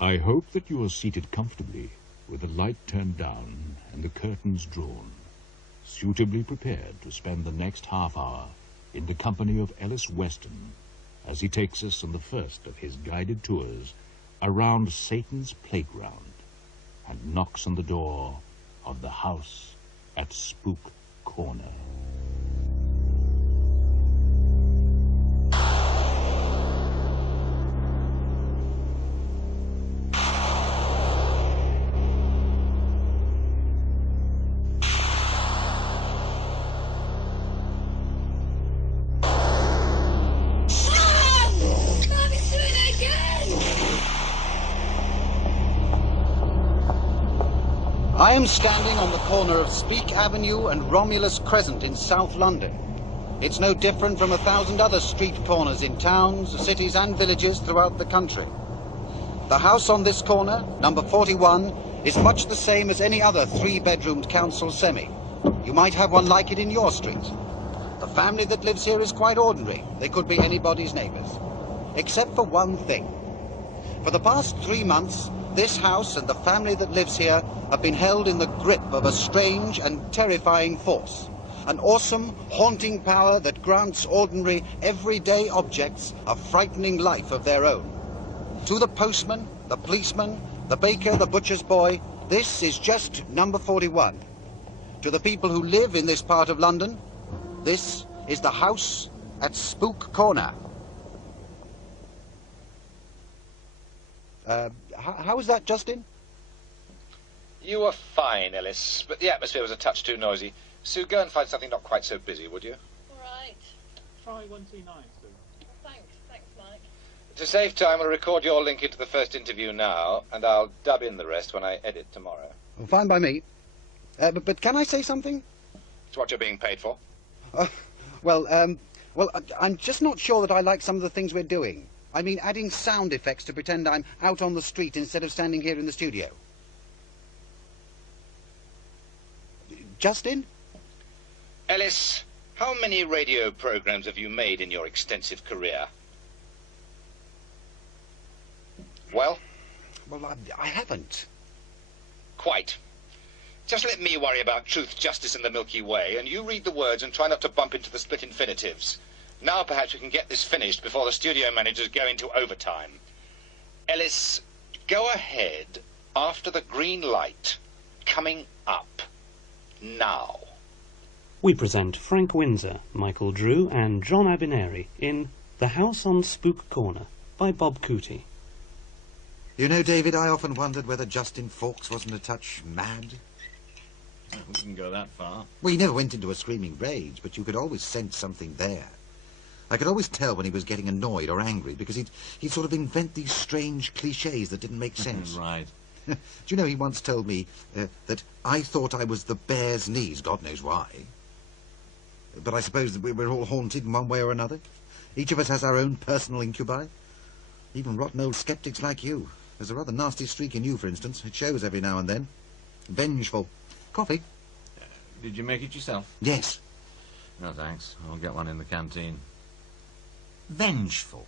I hope that you are seated comfortably, with the light turned down and the curtains drawn, suitably prepared to spend the next half hour in the company of Ellis Weston as he takes us on the first of his guided tours around Satan's playground and knocks on the door of the house at Spook Corner. I am standing on the corner of Speke Avenue and Romulus Crescent in South London. It's no different from 1,000 other street corners in towns, cities and villages throughout the country. The house on this corner, number 41, is much the same as any other three-bedroomed council semi. You might have one like it in your street. The family that lives here is quite ordinary. They could be anybody's neighbours. Except for one thing. For the past 3 months, this house and the family that lives here have been held in the grip of a strange and terrifying force. An awesome, haunting power that grants ordinary, everyday objects a frightening life of their own. To the postman, the policeman, the baker, the butcher's boy, this is just number 41. To the people who live in this part of London, this is the house at Spook Corner. How was that, Justin? You were fine, Ellis, but the atmosphere was a touch too noisy. Sue, go and find something not quite so busy, would you? All right. Try 129, Sue. Thanks, Mike. To save time, I'll record your link into the first interview now, and I'll dub in the rest when I edit tomorrow. Well, fine by me. But can I say something? It's what you're being paid for. Well, I'm just not sure that I like some of the things we're doing. I mean, adding sound effects to pretend I'm out on the street instead of standing here in the studio. Justin? Ellis, how many radio programs have you made in your extensive career? Well? Well, I haven't. Quite. Just let me worry about truth, justice, and the Milky Way, and you read the words and try not to bump into the split infinitives. Now perhaps we can get this finished before the studio managers go into overtime. Ellis, go ahead after the green light. Coming up. Now. We present Frank Windsor, Michael Drew and John Abineri in The House on Spook Corner by Bob Cootie. You know, David, I often wondered whether Justin Fawkes wasn't a touch mad. We didn't go that far. Well, he never went into a screaming rage, but you could always sense something there. I could always tell when he was getting annoyed or angry, because he'd sort of invent these strange cliches that didn't make sense. Right. Do you know, he once told me that I thought I was the bear's knees, God knows why. But I suppose that we're all haunted in one way or another. Each of us has our own personal incubi. Even rotten old skeptics like you. There's a rather nasty streak in you, for instance. It shows every now and then. Vengeful. Coffee? Did you make it yourself? Yes. No, thanks. I'll get one in the canteen. Vengeful?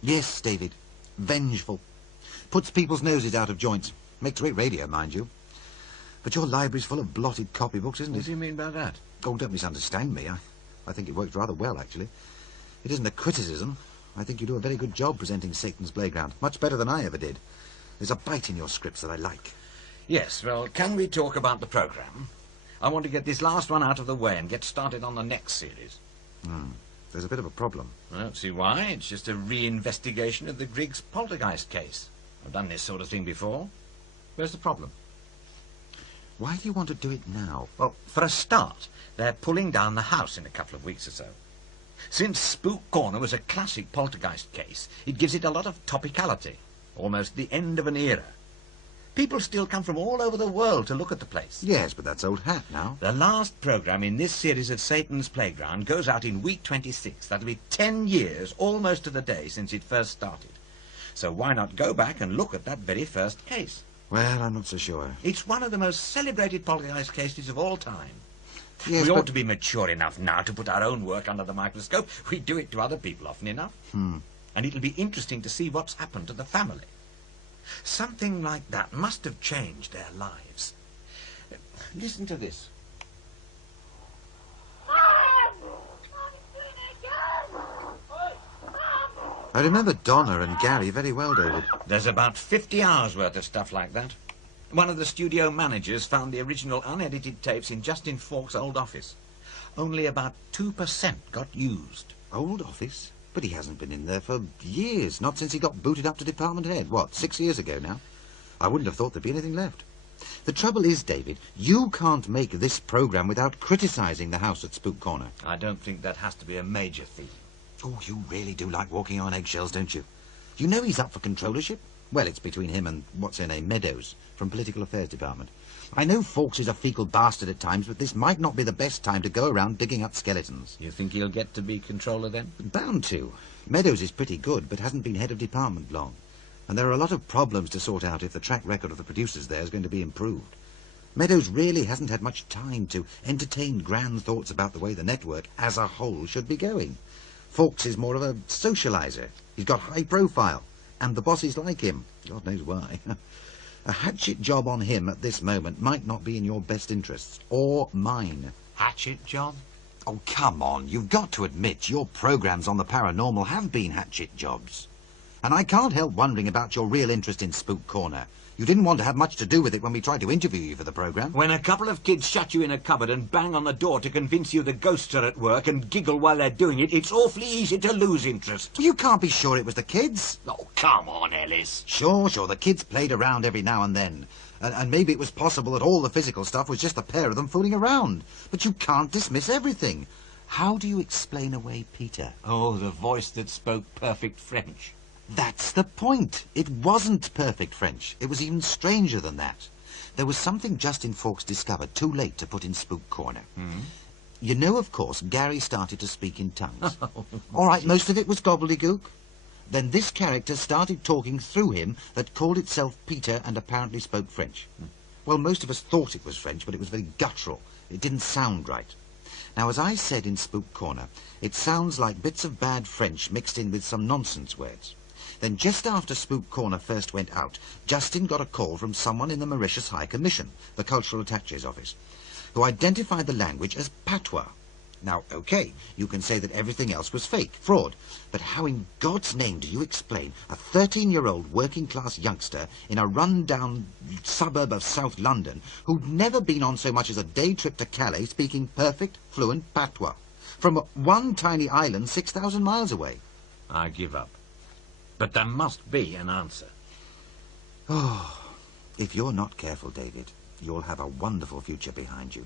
Yes, David. Vengeful. Puts people's noses out of joint. Makes great radio, mind you. But your library's full of blotted copybooks, isn't it? What do you mean by that? Oh, don't misunderstand me. I think it works rather well, actually. It isn't a criticism. I think you do a very good job presenting Satan's Playground. Much better than I ever did. There's a bite in your scripts that I like. Yes, well, can we talk about the programme? I want to get this last one out of the way and get started on the next series. There's a bit of a problem. I don't see why. It's just a re-investigation of the Griggs Poltergeist case. I've done this sort of thing before. Where's the problem? Why do you want to do it now? Well, for a start, they're pulling down the house in a couple of weeks or so. Since Spook Corner was a classic poltergeist case, it gives it a lot of topicality. Almost the end of an era. People still come from all over the world to look at the place. Yes, but that's old hat now. The last programme in this series of Satan's Playground goes out in week 26. That'll be 10 years, almost to the day, since it first started. So why not go back and look at that very first case? Well, I'm not so sure. It's one of the most celebrated poltergeist cases of all time. Yes, we but... ought to be mature enough now to put our own work under the microscope. We do it to other people often enough. And it'll be interesting to see what's happened to the family. Something like that must have changed their lives. Listen to this. I remember Donna and Gary very well, David. There's about 50 hours worth of stuff like that. One of the studio managers found the original unedited tapes in Justin Falk's old office. Only about 2% got used. Old office? But he hasn't been in there for years, not since he got booted up to department head. What, 6 years ago now? I wouldn't have thought there'd be anything left. The trouble is, David, you can't make this programme without criticising the house at Spook Corner. I don't think that has to be a major theme. Oh, you really do like walking on eggshells, don't you? You know he's up for controllership? Well, it's between him and, what's her name, Meadows, from Political Affairs Department. I know Fawkes is a feeble bastard at times, but this might not be the best time to go around digging up skeletons. You think he'll get to be controller then? Bound to. Meadows is pretty good, but hasn't been head of department long. And there are a lot of problems to sort out if the track record of the producers there is going to be improved. Meadows really hasn't had much time to entertain grand thoughts about the way the network as a whole should be going. Fawkes is more of a socialiser. He's got high profile, and the bosses like him. God knows why. A hatchet job on him at this moment might not be in your best interests, or mine. Hatchet job? Oh, come on. You've got to admit your programmes on the paranormal have been hatchet jobs. And I can't help wondering about your real interest in Spook Corner. You didn't want to have much to do with it when we tried to interview you for the programme. When a couple of kids shut you in a cupboard and bang on the door to convince you the ghosts are at work and giggle while they're doing it, it's awfully easy to lose interest. You can't be sure it was the kids. Oh, come on, Ellis. Sure, the kids played around every now and then. And maybe it was possible that all the physical stuff was just a pair of them fooling around. But you can't dismiss everything. How do you explain away Peter? Oh, the voice that spoke perfect French. That's the point. It wasn't perfect French. It was even stranger than that. There was something Justin Fawkes discovered too late to put in Spook Corner. You know, of course, Gary started to speak in tongues. All right, most of it was gobbledygook. Then this character started talking through him that called itself Peter and apparently spoke French. Well, most of us thought it was French, but it was very guttural. It didn't sound right. Now, as I said in Spook Corner, it sounds like bits of bad French mixed in with some nonsense words. Then just after Spook Corner first went out, Justin got a call from someone in the Mauritius High Commission, the Cultural Attache's office, who identified the language as patois. Now, OK, you can say that everything else was fake, fraud, but how in God's name do you explain a 13-year-old working-class youngster in a run-down suburb of South London who'd never been on so much as a day trip to Calais speaking perfect, fluent patois, from one tiny island 6,000 miles away? I give up. But there must be an answer. Oh, if you're not careful, David, you'll have a wonderful future behind you.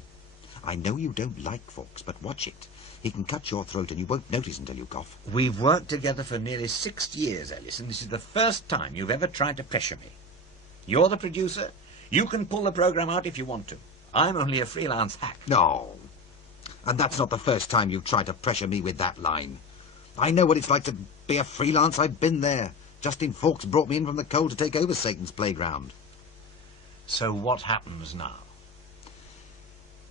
I know you don't like Fawkes, but watch it. He can cut your throat and you won't notice until you cough. We've worked together for nearly 6 years, Ellis, and this is the first time you've ever tried to pressure me. You're the producer. You can pull the programme out if you want to. I'm only a freelance hack. No. And that's not the first time you've tried to pressure me with that line. I know what it's like to be a freelance. I've been there. Justin Fawkes brought me in from the cold to take over Satan's playground. So what happens now?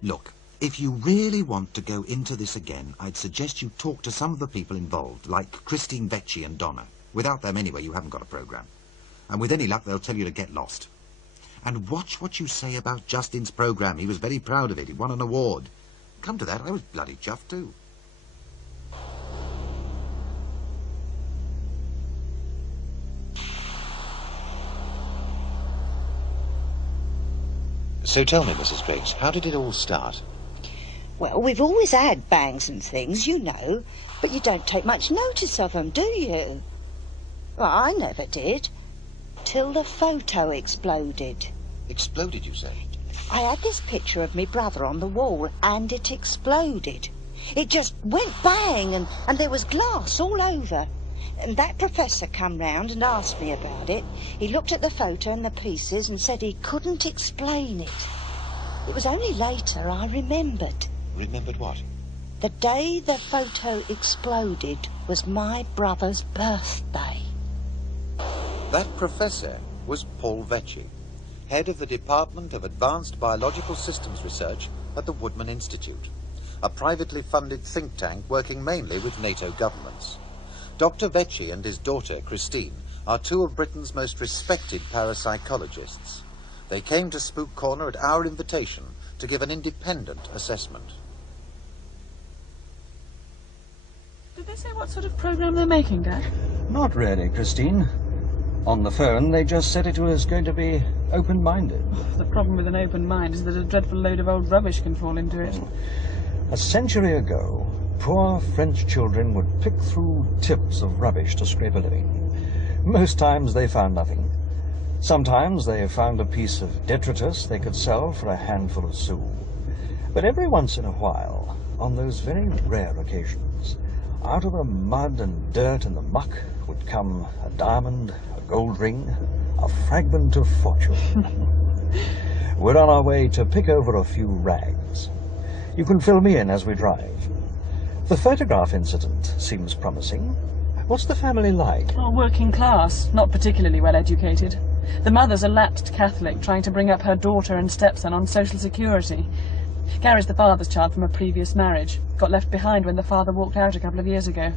Look, if you really want to go into this again, I'd suggest you talk to some of the people involved, like Christine Vecchi and Donna. Without them anyway, you haven't got a programme. And with any luck, they'll tell you to get lost. And watch what you say about Justin's programme. He was very proud of it. He won an award. Come to that, I was bloody chuffed too. So tell me, Mrs. Griggs, how did it all start? Well, we've always had bangs and things, you know, but you don't take much notice of them, do you? Well, I never did, till the photo exploded. Exploded, you say? I had this picture of me brother on the wall, and it exploded. It just went bang, and there was glass all over. And that professor come round and asked me about it. He looked at the photo and the pieces and said he couldn't explain it. It was only later I remembered. Remembered what? The day the photo exploded was my brother's birthday. That professor was Paul Vecchi, head of the Department of Advanced Biological Systems Research at the Woodman Institute, a privately funded think tank working mainly with NATO governments. Dr. Vecchi and his daughter, Christine, are two of Britain's most respected parapsychologists. They came to Spook Corner at our invitation to give an independent assessment. Did they say what sort of programme they're making, Dad? Not really, Christine. On the phone, they just said it was going to be open-minded. The problem with an open mind is that a dreadful load of old rubbish can fall into it. A century ago, poor French children would pick through tips of rubbish to scrape a living. Most times they found nothing. Sometimes they found a piece of detritus they could sell for a handful of sous. But every once in a while, on those very rare occasions, out of the mud and dirt and the muck would come a diamond, a gold ring, a fragment of fortune. We're on our way to pick over a few rags. You can fill me in as we drive. The photograph incident seems promising. What's the family like? Oh, working class, not particularly well educated. The mother's a lapsed Catholic trying to bring up her daughter and stepson on social security. Gary's the father's child from a previous marriage. Got left behind when the father walked out a couple of years ago.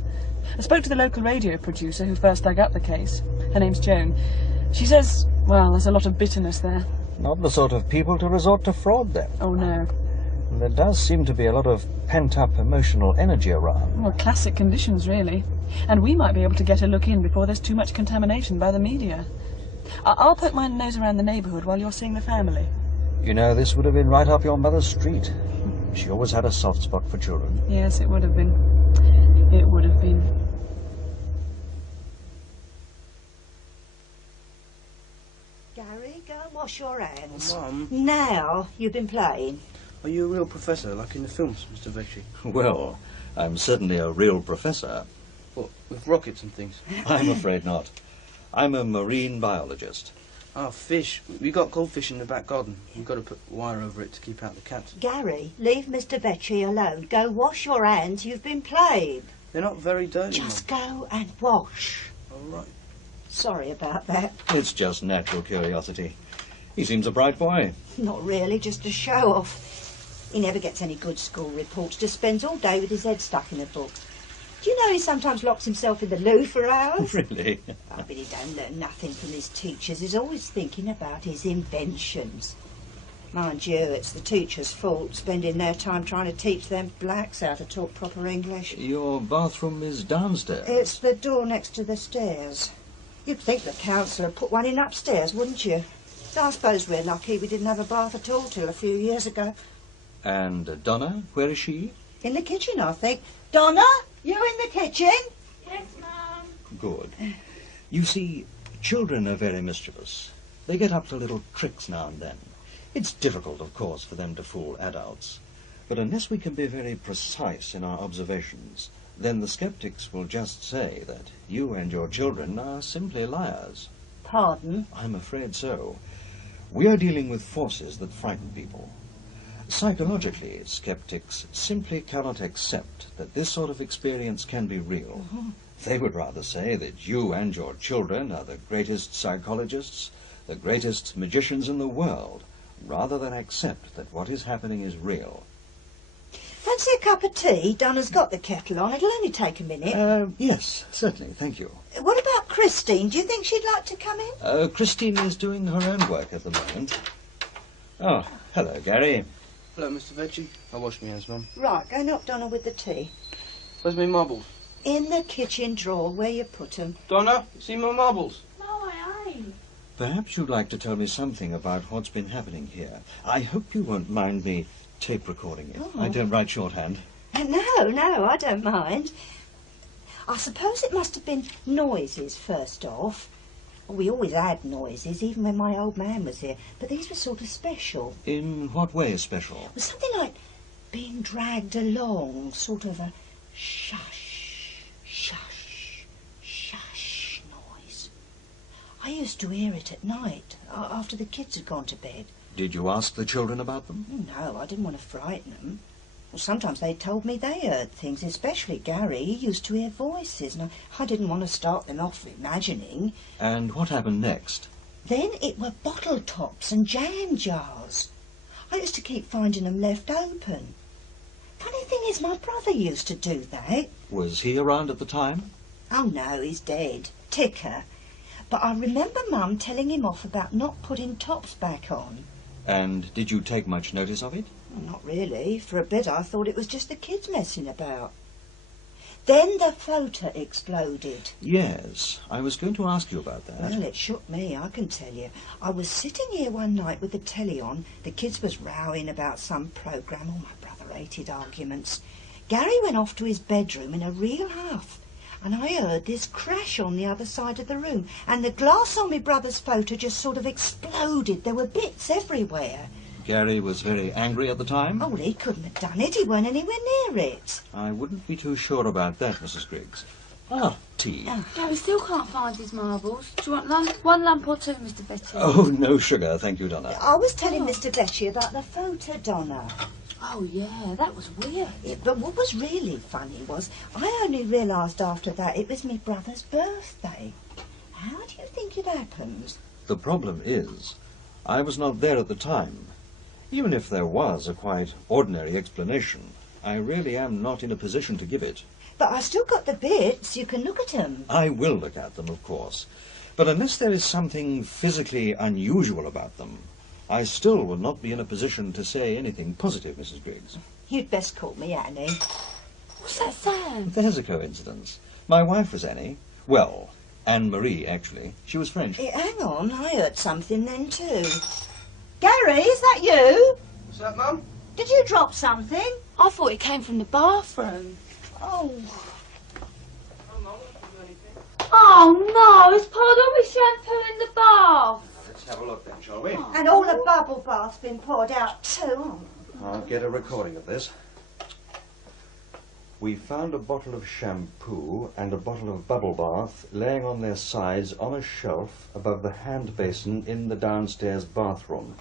I spoke to the local radio producer who first dug up the case. Her name's Joan. She says, well, there's a lot of bitterness there. Not the sort of people to resort to fraud, then. Oh, no. There does seem to be a lot of pent-up emotional energy around. Well, classic conditions, really. And we might be able to get a look in before there's too much contamination by the media. I'll poke my nose around the neighbourhood while you're seeing the family. You know, this would have been right up your mother's street. She always had a soft spot for children. Yes, it would have been. It would have been. Gary, go and wash your hands. Mum, Now, you've been playing. are you a real professor, like in the films, Mr. Vecchi? Well, I'm certainly a real professor. What, with rockets and things? I'm afraid not. I'm a marine biologist. Ah, fish. We got goldfish in the back garden. We've got to put wire over it to keep out the cats. Gary, leave Mr. Vecchi alone. Go wash your hands. You've been playing. They're not very dirty, Just go and wash. All right. Sorry about that. It's just natural curiosity. He seems a bright boy. Not really, just a show-off. He never gets any good school reports, just spends all day with his head stuck in a book. Do you know he sometimes locks himself in the loo for hours? Really? Oh, but he don't learn nothing from his teachers. He's always thinking about his inventions. Mind you, it's the teachers' fault, spending their time trying to teach them blacks how to talk proper English. Your bathroom is downstairs. It's the door next to the stairs. You'd think the council had put one in upstairs, wouldn't you? I suppose we're lucky we didn't have a bath at all till a few years ago. And Donna, where is she? In the kitchen, I think. Donna, you in the kitchen? Yes, Mum. Good. You see, children are very mischievous. They get up to little tricks now and then. It's difficult, of course, for them to fool adults. But unless we can be very precise in our observations, then the skeptics will just say that you and your children are simply liars. Pardon? I'm afraid so. We are dealing with forces that frighten people. Psychologically, skeptics simply cannot accept that this sort of experience can be real. They would rather say that you and your children are the greatest psychologists, the greatest magicians in the world, rather than accept that what is happening is real. Fancy a cup of tea? Donna's got the kettle on. It'll only take a minute. Yes, certainly, thank you. What about Christine? Do you think she'd like to come in? Christine is doing her own work at the moment. Oh, hello, Gary. Hello, Mr. Vecchi. I'll wash my hands, Mum. Right, go and help Donna with the tea. Where's my marbles? In the kitchen drawer where you put 'em. Donna, you see my marbles? No, I ain't. Perhaps you'd like to tell me something about what's been happening here. I hope you won't mind me tape recording it. Oh. I don't write shorthand. No, I don't mind. I suppose it must have been noises first off. We always had noises, even when my old man was here, but these were sort of special. In what way is special? It was something like being dragged along, sort of a shush, shush, shush noise. I used to hear it at night, after the kids had gone to bed. Did you ask the children about them? No, I didn't want to frighten them. Well, sometimes they told me they heard things, especially Gary. He used to hear voices, and I didn't want to start them off imagining. And what happened next? Then it were bottle tops and jam jars. I used to keep finding them left open. Funny thing is, my brother used to do that. Was he around at the time? Oh, no, he's dead. Ticker. But I remember Mum telling him off about not putting tops back on. And did you take much notice of it? Well, not really. For a bit I thought it was just the kids messing about. Then the photo exploded. Yes, I was going to ask you about that. Well, it shook me, I can tell you. I was sitting here one night with the telly on. The kids was rowing about some programme. Oh, my brother hated arguments. Gary went off to his bedroom in a real huff. And I heard this crash on the other side of the room. And the glass on my brother's photo just sort of exploded. There were bits everywhere. Gary was very angry at the time? Oh, well, he couldn't have done it. He weren't anywhere near it. I wouldn't be too sure about that, Mrs. Griggs. Ah, tea. Oh, Gary still can't find his marbles. Do you want one lump or two, Mr. Betty? Oh, no sugar, thank you, Donna. I was telling Mr. Betty about the photo, Donna. Oh, yeah, that was weird. But what was really funny was I only realised after that it was my brother's birthday. How do you think it happened? The problem is, I was not there at the time. Even if there was a quite ordinary explanation, I really am not in a position to give it. But I still got the bits. You can look at them. I will look at them, of course. But unless there is something physically unusual about them, I still will not be in a position to say anything positive, Mrs. Griggs. You'd best call me Annie. What's that sound? There's a coincidence. My wife was Annie. Well, Anne-Marie, actually. She was French. Hang on, I heard something then too. Gary, is that you? What's that, Mum? Did you drop something? I thought it came from the bathroom. Oh. Oh, no, it's poured all my shampoo in the bath. Let's have a look then, shall we? And all the bubble bath's been poured out too. I'll get a recording of this. We found a bottle of shampoo and a bottle of bubble bath laying on their sides on a shelf above the hand basin in the downstairs bathroom.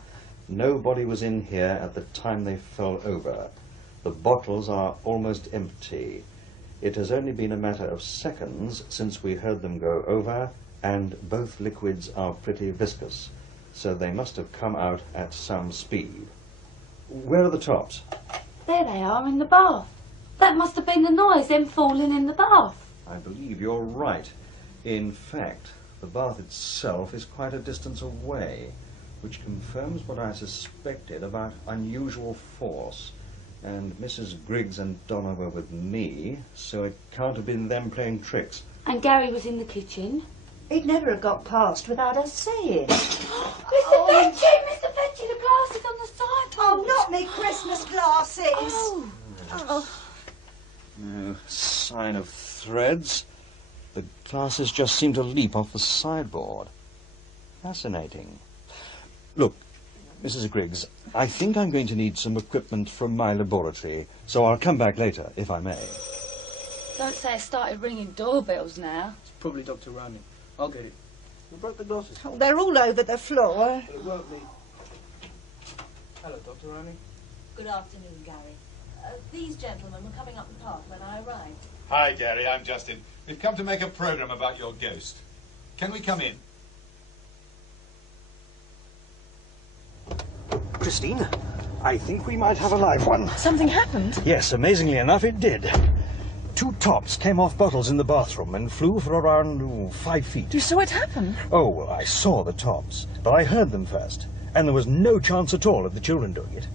Nobody was in here at the time they fell over. The bottles are almost empty. It has only been a matter of seconds since we heard them go over, and both liquids are pretty viscous, so they must have come out at some speed. Where are the tops? There they are in the bath. That must have been the noise, them falling in the bath. I believe you're right. In fact, the bath itself is quite a distance away, which confirms what I suspected about unusual force. And Mrs. Griggs and Donna were with me, so it can't have been them playing tricks. And Gary was in the kitchen. He'd never have got past without us seeing. Mr. Betty! Mr. Betty, the glasses on the sideboard. Oh, not me Christmas glasses. Oh. Oh. No sign of threads. The glasses just seem to leap off the sideboard. Fascinating. Look, Mrs. Griggs, I think I'm going to need some equipment from my laboratory, so I'll come back later, if I may. Don't say I started ringing doorbells now. It's probably Dr. Rami. I'll get it. You broke the glasses. Oh, they're all over the floor. But it won't be. Hello, Dr. Rami. Good afternoon, Gary. These gentlemen were coming up the path when I arrived. Hi, Gary. I'm Justin. We've come to make a program about your ghost. Can we come in? Christine, I think we might have a live one. Something happened? Yes, amazingly enough, it did. 2 tops came off bottles in the bathroom and flew for around 5 feet. You saw it happen? Oh, well, I saw the tops, but I heard them first, and there was no chance at all of the children doing it.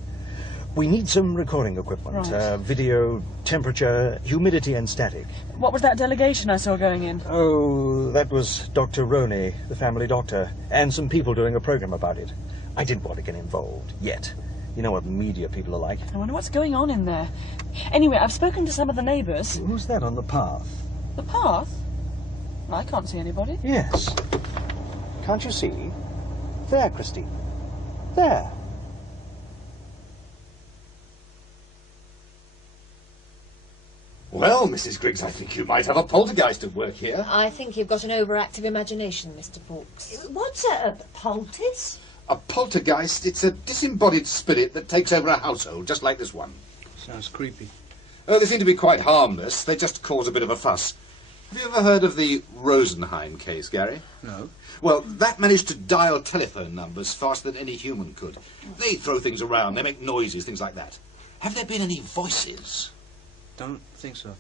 We need some recording equipment, Right. Video, temperature, humidity and static. What was that delegation I saw going in? Oh, that was Dr. Roney, the family doctor, and some people doing a program about it. I didn't want to get involved, yet. You know what media people are like. I wonder what's going on in there. Anyway, I've spoken to some of the neighbours. Who's that on the path? The path? I can't see anybody. Yes. Can't you see? There, Christine. There. Well, Mrs. Griggs, I think you might have a poltergeist at work here. I think you've got an overactive imagination, Mr. Fawkes. What's a poultice? A poltergeist, it's a disembodied spirit that takes over a household, just like this one. Sounds creepy. Oh, they seem to be quite harmless. They just cause a bit of a fuss. Have you ever heard of the Rosenheim case, Gary? No. Well, that managed to dial telephone numbers faster than any human could. They throw things around, they make noises, things like that. Have there been any voices? Don't think so.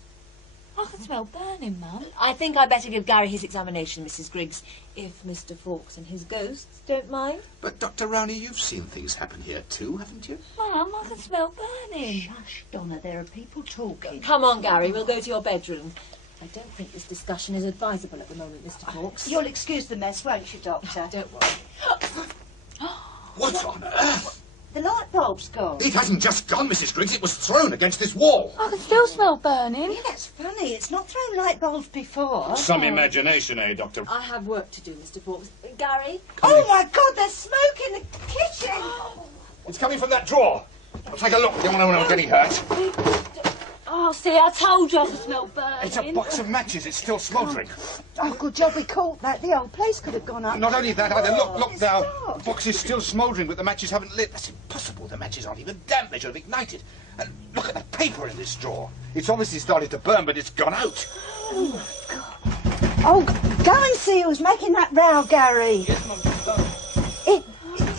I can smell burning, Mum. I think I'd better give Gary his examination, Mrs. Griggs, if Mr. Fawkes and his ghosts don't mind. But, Dr. Rowney, you've seen things happen here too, haven't you? Mum, I can smell burning. Shush, Donna, there are people talking. Come on, Gary, we'll go to your bedroom. I don't think this discussion is advisable at the moment, Mr. Fawkes. You'll excuse the mess, won't you, Doctor? Don't worry. What on earth? The light bulb's gone. It hasn't just gone, Mrs. Griggs. It was thrown against this wall. I can still smell burning. Yeah, that's funny. It's not thrown light bulbs before. Some imagination, eh, Doctor? I have work to do, Mr. Fawkes. Gary? Oh, my God, there's smoke in the kitchen. It's coming from that drawer. I'll take a look. You don't want anyone getting hurt. Oh, see, I told you I could smell burning. It's a box of matches. It's still smouldering. Oh, good job we caught that. The old place could have gone up. Not only that, either. Look now. Stop. The box is still smouldering, but the matches haven't lit. That's impossible. The matches aren't even damp. They should have ignited. And look at the paper in this drawer. It's obviously started to burn, but it's gone out. Oh, go and see who's making that row, Gary. Yes, Mum.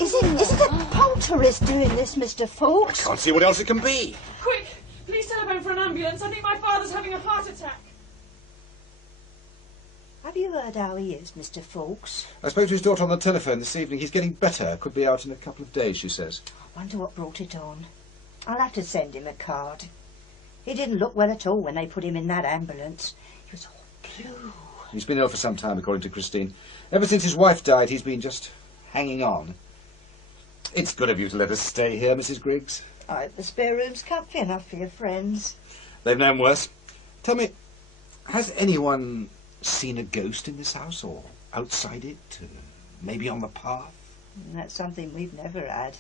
Is it a poltergeist doing this, Mr. Fawkes? Can't see what else it can be. Quick! Please telephone for an ambulance. I think my father's having a heart attack. Have you heard how he is, Mr. Fawkes? I spoke to his daughter on the telephone this evening. He's getting better. Could be out in a couple of days, she says. I wonder what brought it on. I'll have to send him a card. He didn't look well at all when they put him in that ambulance. He was all blue. He's been ill for some time, according to Christine. Ever since his wife died, he's been just hanging on. It's good of you to let us stay here, Mrs. Griggs. I hope the spare room's comfy enough for your friends. They've known worse. Tell me, has anyone seen a ghost in this house, or outside it, maybe on the path? That's something we've never had.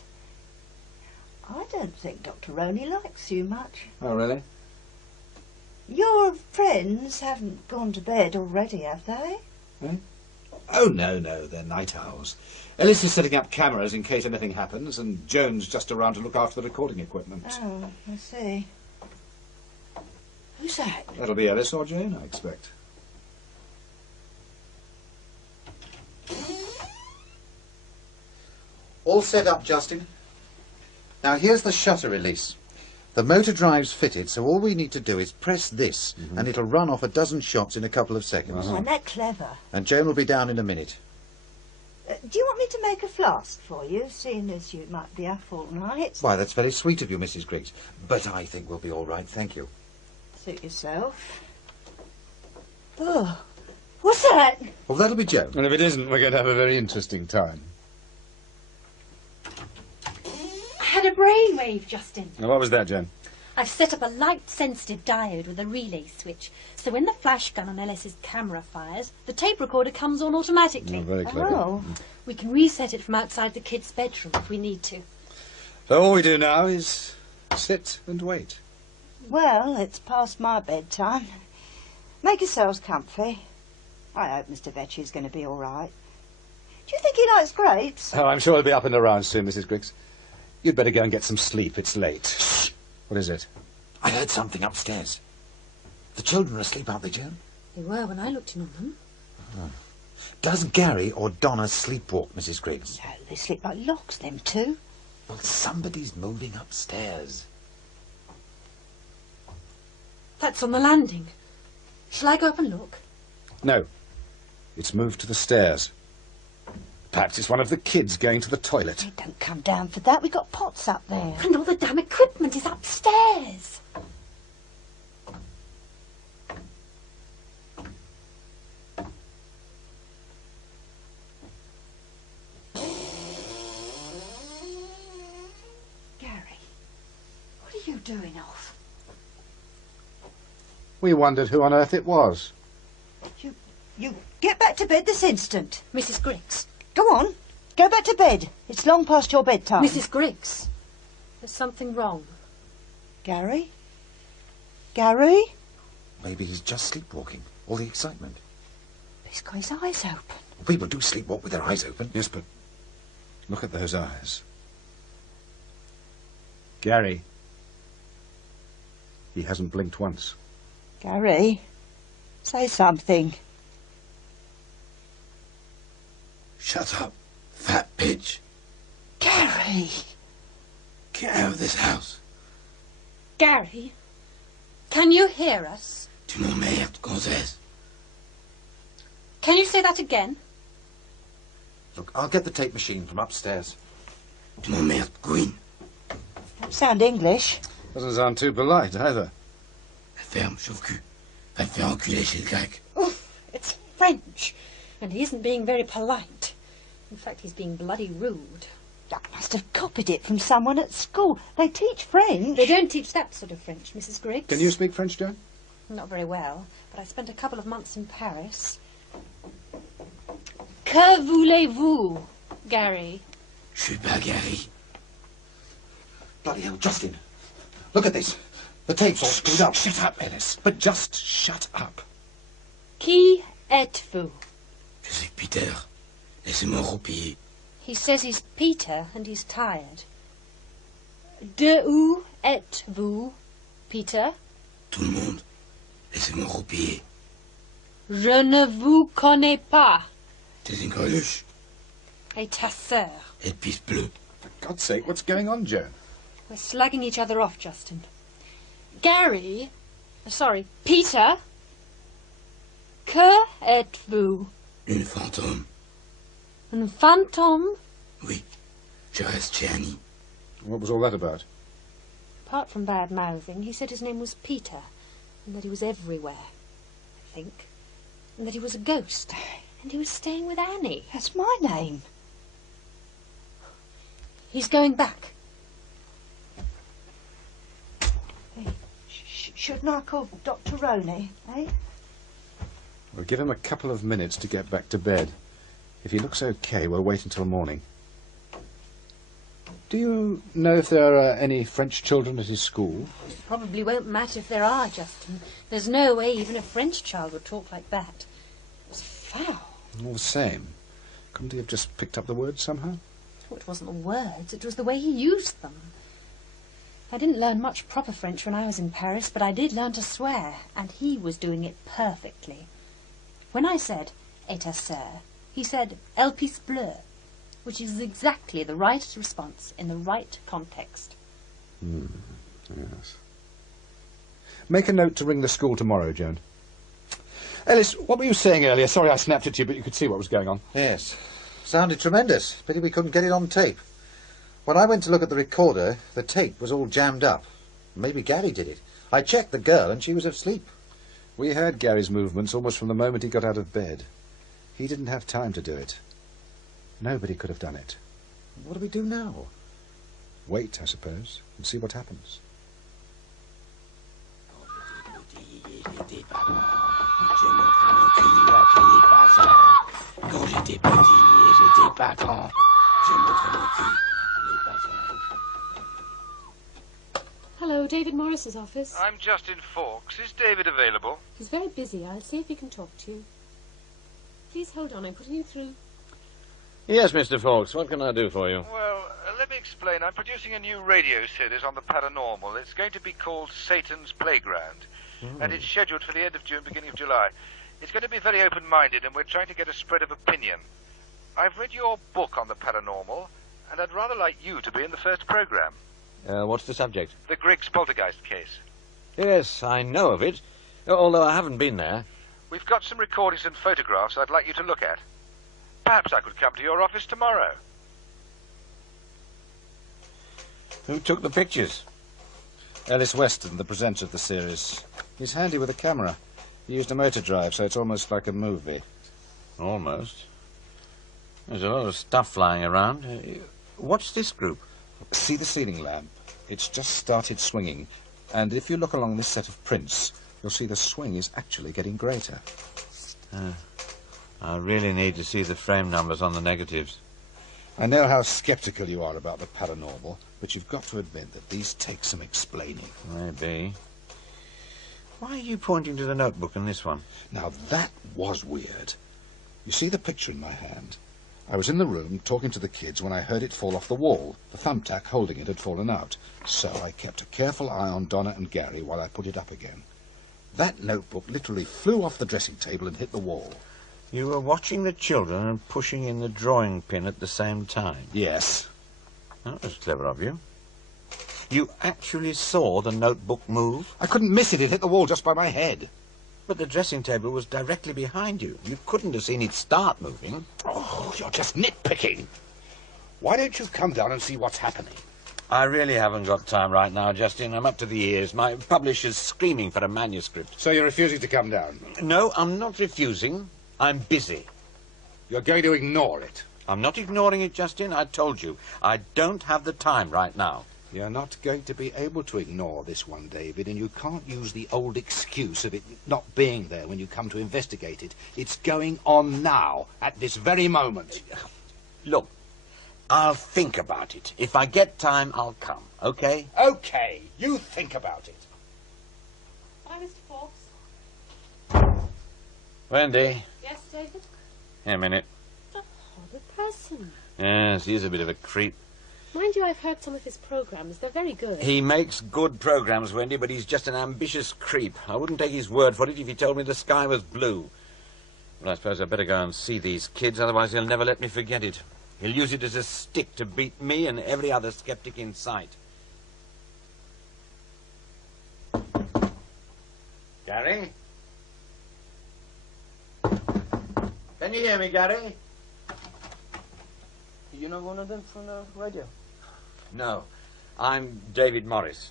I don't think Dr. Roney likes you much. Oh, really? Your friends haven't gone to bed already, have they? Eh? Oh, no, they're night owls. Ellis is setting up cameras in case anything happens, and Joan's just around to look after the recording equipment. Oh, I see. Who's that? That'll be Ellis or Jane, I expect. All set up, Justin. Now here's the shutter release. The motor drive's fitted, so all we need to do is press this, and it'll run off a dozen shots in a couple of seconds. Oh, isn't that clever? And Joan will be down in a minute. Do you want me to make a flask for you, seeing as you might be up all night? Why, that's very sweet of you, Mrs. Griggs. But I think we'll be all right, thank you. Suit yourself. Oh, what's that? Well, that'll be Joan. And if it isn't, we're going to have a very interesting time. I had a brainwave, Justin. Now, what was that, Joan? I've set up a light-sensitive diode with a relay switch, so when the flash gun on Ellis's camera fires, the tape recorder comes on automatically. Oh, very clever. Oh. We can reset it from outside the kids' bedroom if we need to. So all we do now is sit and wait. Well, it's past my bedtime. Make yourselves comfy. I hope Mr. Vetch's going to be all right. Do you think he likes grapes? Oh, I'm sure he'll be up and around soon, Mrs. Griggs. You'd better go and get some sleep. It's late. Shh. What is it? I heard something upstairs. The children are asleep, aren't they, Joan? They were when I looked in on them. Oh. Does Gary or Donna sleepwalk, Mrs. Griggs? No, they sleep like logs, them two. Well, somebody's moving upstairs. That's on the landing. Shall I go up and look? No. It's moved to the stairs. Perhaps it's one of the kids going to the toilet. Hey, don't come down for that. We've got pots up there. And all the damn equipment is upstairs. Gary, what are you doing off? We wondered who on earth it was. You get back to bed this instant. Mrs. Griggs. Go on. Go back to bed. It's long past your bedtime. Mrs. Griggs. There's something wrong. Gary? Gary? Maybe he's just sleepwalking. All the excitement. He's got his eyes open. Well, people do sleepwalk with their eyes open. Yes, but look at those eyes. Gary. He hasn't blinked once. Gary, say something. Shut up, fat bitch. Gary! Get out of this house. Gary, can you hear us? Tu m'emmerdes, gonzesse. Can you say that again? Look, I'll get the tape machine from upstairs. Tu m'emmerdes, Queen. Don't sound English. Doesn't sound too polite, either. Ferme, chauve-cul. Va te faire enculer chez le grec. Oof, it's French. And he isn't being very polite. In fact, he's being bloody rude. I must have copied it from someone at school. They teach French. They don't teach that sort of French, Mrs. Griggs. Can you speak French, Joan? Not very well, but I spent a couple of months in Paris. Que voulez-vous, Gary? Je suis pas Gary. Bloody hell, Justin. Look at this. The tape's all screwed up. Shut up, Ellis. But just shut up. Qui êtes-vous? Je suis Peter. Laissez-moi roupiller. He says he's Peter and he's tired. De où êtes-vous, Peter? Tout le monde. Laissez-moi roupiller. Je ne vous connais pas. T'es une greluche. Et ta sœur. Et pisse bleue. For God's sake, what's going on, Joan? We're slugging each other off, Justin. Gary, sorry, Peter. Que êtes-vous? Une fantôme. Un fantôme? Oui. Je reste chez Annie. What was all that about? Apart from bad mouthing, he said his name was Peter, and that he was everywhere, I think, and that he was a ghost, and he was staying with Annie. That's my name. He's going back. Hey, shouldn't I call Dr. Roney, eh? We'll give him a couple of minutes to get back to bed. If he looks okay, we'll wait until morning. Do you know if there are any French children at his school? It probably won't matter if there are, Justin. There's no way even a French child would talk like that. It was foul. All the same. Couldn't he have just picked up the words somehow? Oh, it wasn't the words, it was the way he used them. I didn't learn much proper French when I was in Paris, but I did learn to swear, and he was doing it perfectly. When I said, et ta sœur, he said, elle pisse bleue, which is exactly the right response in the right context. Yes. Make a note to ring the school tomorrow, Joan. Ellis, what were you saying earlier? Sorry I snapped at you, but you could see what was going on. Yes. Sounded tremendous. Pity we couldn't get it on tape. When I went to look at the recorder, the tape was all jammed up. Maybe Gary did it. I checked the girl and she was asleep. We heard Gary's movements almost from the moment he got out of bed. He didn't have time to do it. Nobody could have done it. What do we do now? Wait, I suppose, and see what happens. Quand j'étais petit et j'étais pas grand, je montrais mon cul. Hello, David Morris's office. I'm Justin Fawkes. Is David available? He's very busy. I'll see if he can talk to you. Please hold on. I'm putting you through. Yes, Mr. Fawkes. What can I do for you? Well, let me explain. I'm producing a new radio series on the paranormal. It's going to be called Satan's Playground, and it's scheduled for the end of June, beginning of July. It's going to be very open-minded, and we're trying to get a spread of opinion. I've read your book on the paranormal, and I'd rather like you to be in the first program. What's the subject? The Griggs Poltergeist case. Yes, I know of it, although I haven't been there. We've got some recordings and photographs I'd like you to look at. Perhaps I could come to your office tomorrow. Who took the pictures? Ellis Weston, the presenter of the series. He's handy with a camera. He used a motor drive, so it's almost like a movie. Almost. There's a lot of stuff flying around. What's this group? See the ceiling lamp? It's just started swinging, and if you look along this set of prints, you'll see the swing is actually getting greater. I really need to see the frame numbers on the negatives. I know how sceptical you are about the paranormal, but you've got to admit that these take some explaining. Maybe. Why are you pointing to the notebook in this one? Now, that was weird. You see the picture in my hand? I was in the room talking to the kids when I heard it fall off the wall. The thumbtack holding it had fallen out, so I kept a careful eye on Donna and Gary while I put it up again. That notebook literally flew off the dressing table and hit the wall. You were watching the children and pushing in the drawing pin at the same time? Yes. That was clever of you. You actually saw the notebook move? I couldn't miss it. It hit the wall just by my head. But the dressing table was directly behind you. You couldn't have seen it start moving. Oh, you're just nitpicking. Why don't you come down and see what's happening? I really haven't got time right now, Justin. I'm up to the ears. My publisher's screaming for a manuscript. So you're refusing to come down? No, I'm not refusing. I'm busy. You're going to ignore it? I'm not ignoring it, Justin. I told you. I don't have the time right now. You're not going to be able to ignore this one, David, and you can't use the old excuse of it not being there when you come to investigate it. It's going on now, at this very moment. Look, I'll think about it. If I get time, I'll come, okay? Okay, you think about it. Bye, Mr. Fox. Wendy. Yes, David? Here a minute. The horrid person. Yes, he's a bit of a creep. Mind you, I've heard some of his programmes. They're very good. He makes good programmes, Wendy, but he's just an ambitious creep. I wouldn't take his word for it if he told me the sky was blue. Well, I suppose I'd better go and see these kids, otherwise he'll never let me forget it. He'll use it as a stick to beat me and every other skeptic in sight. Gary? Can you hear me, Gary? You know one of them from the radio? No. I'm David Morris.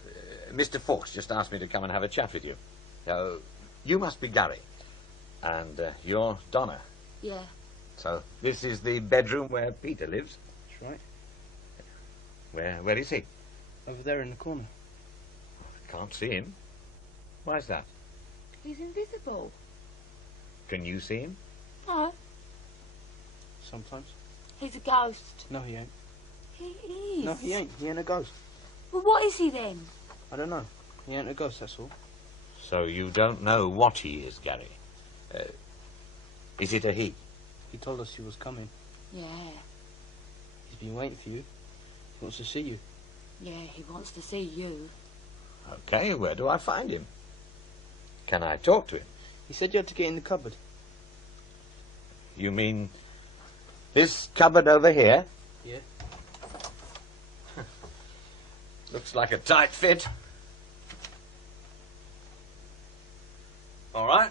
Mr. Fawkes just asked me to come and have a chat with you. You must be Gary. And you're Donna. Yeah. So this is the bedroom where Peter lives? That's right. Where is he? Over there in the corner. Can't see him. Why's that? He's invisible. Can you see him? No. Sometimes. He's a ghost. No, he ain't. He is. No, he ain't. He ain't a ghost. Well, what is he then? I don't know. He ain't a ghost, that's all. So you don't know what he is, Gary? Is it a he? He told us he was coming. Yeah. He's been waiting for you. He wants to see you. Yeah, he wants to see you. Okay, where do I find him? Can I talk to him? He said you had to get in the cupboard. You mean this cupboard over here? Yeah. Looks like a tight fit. All right.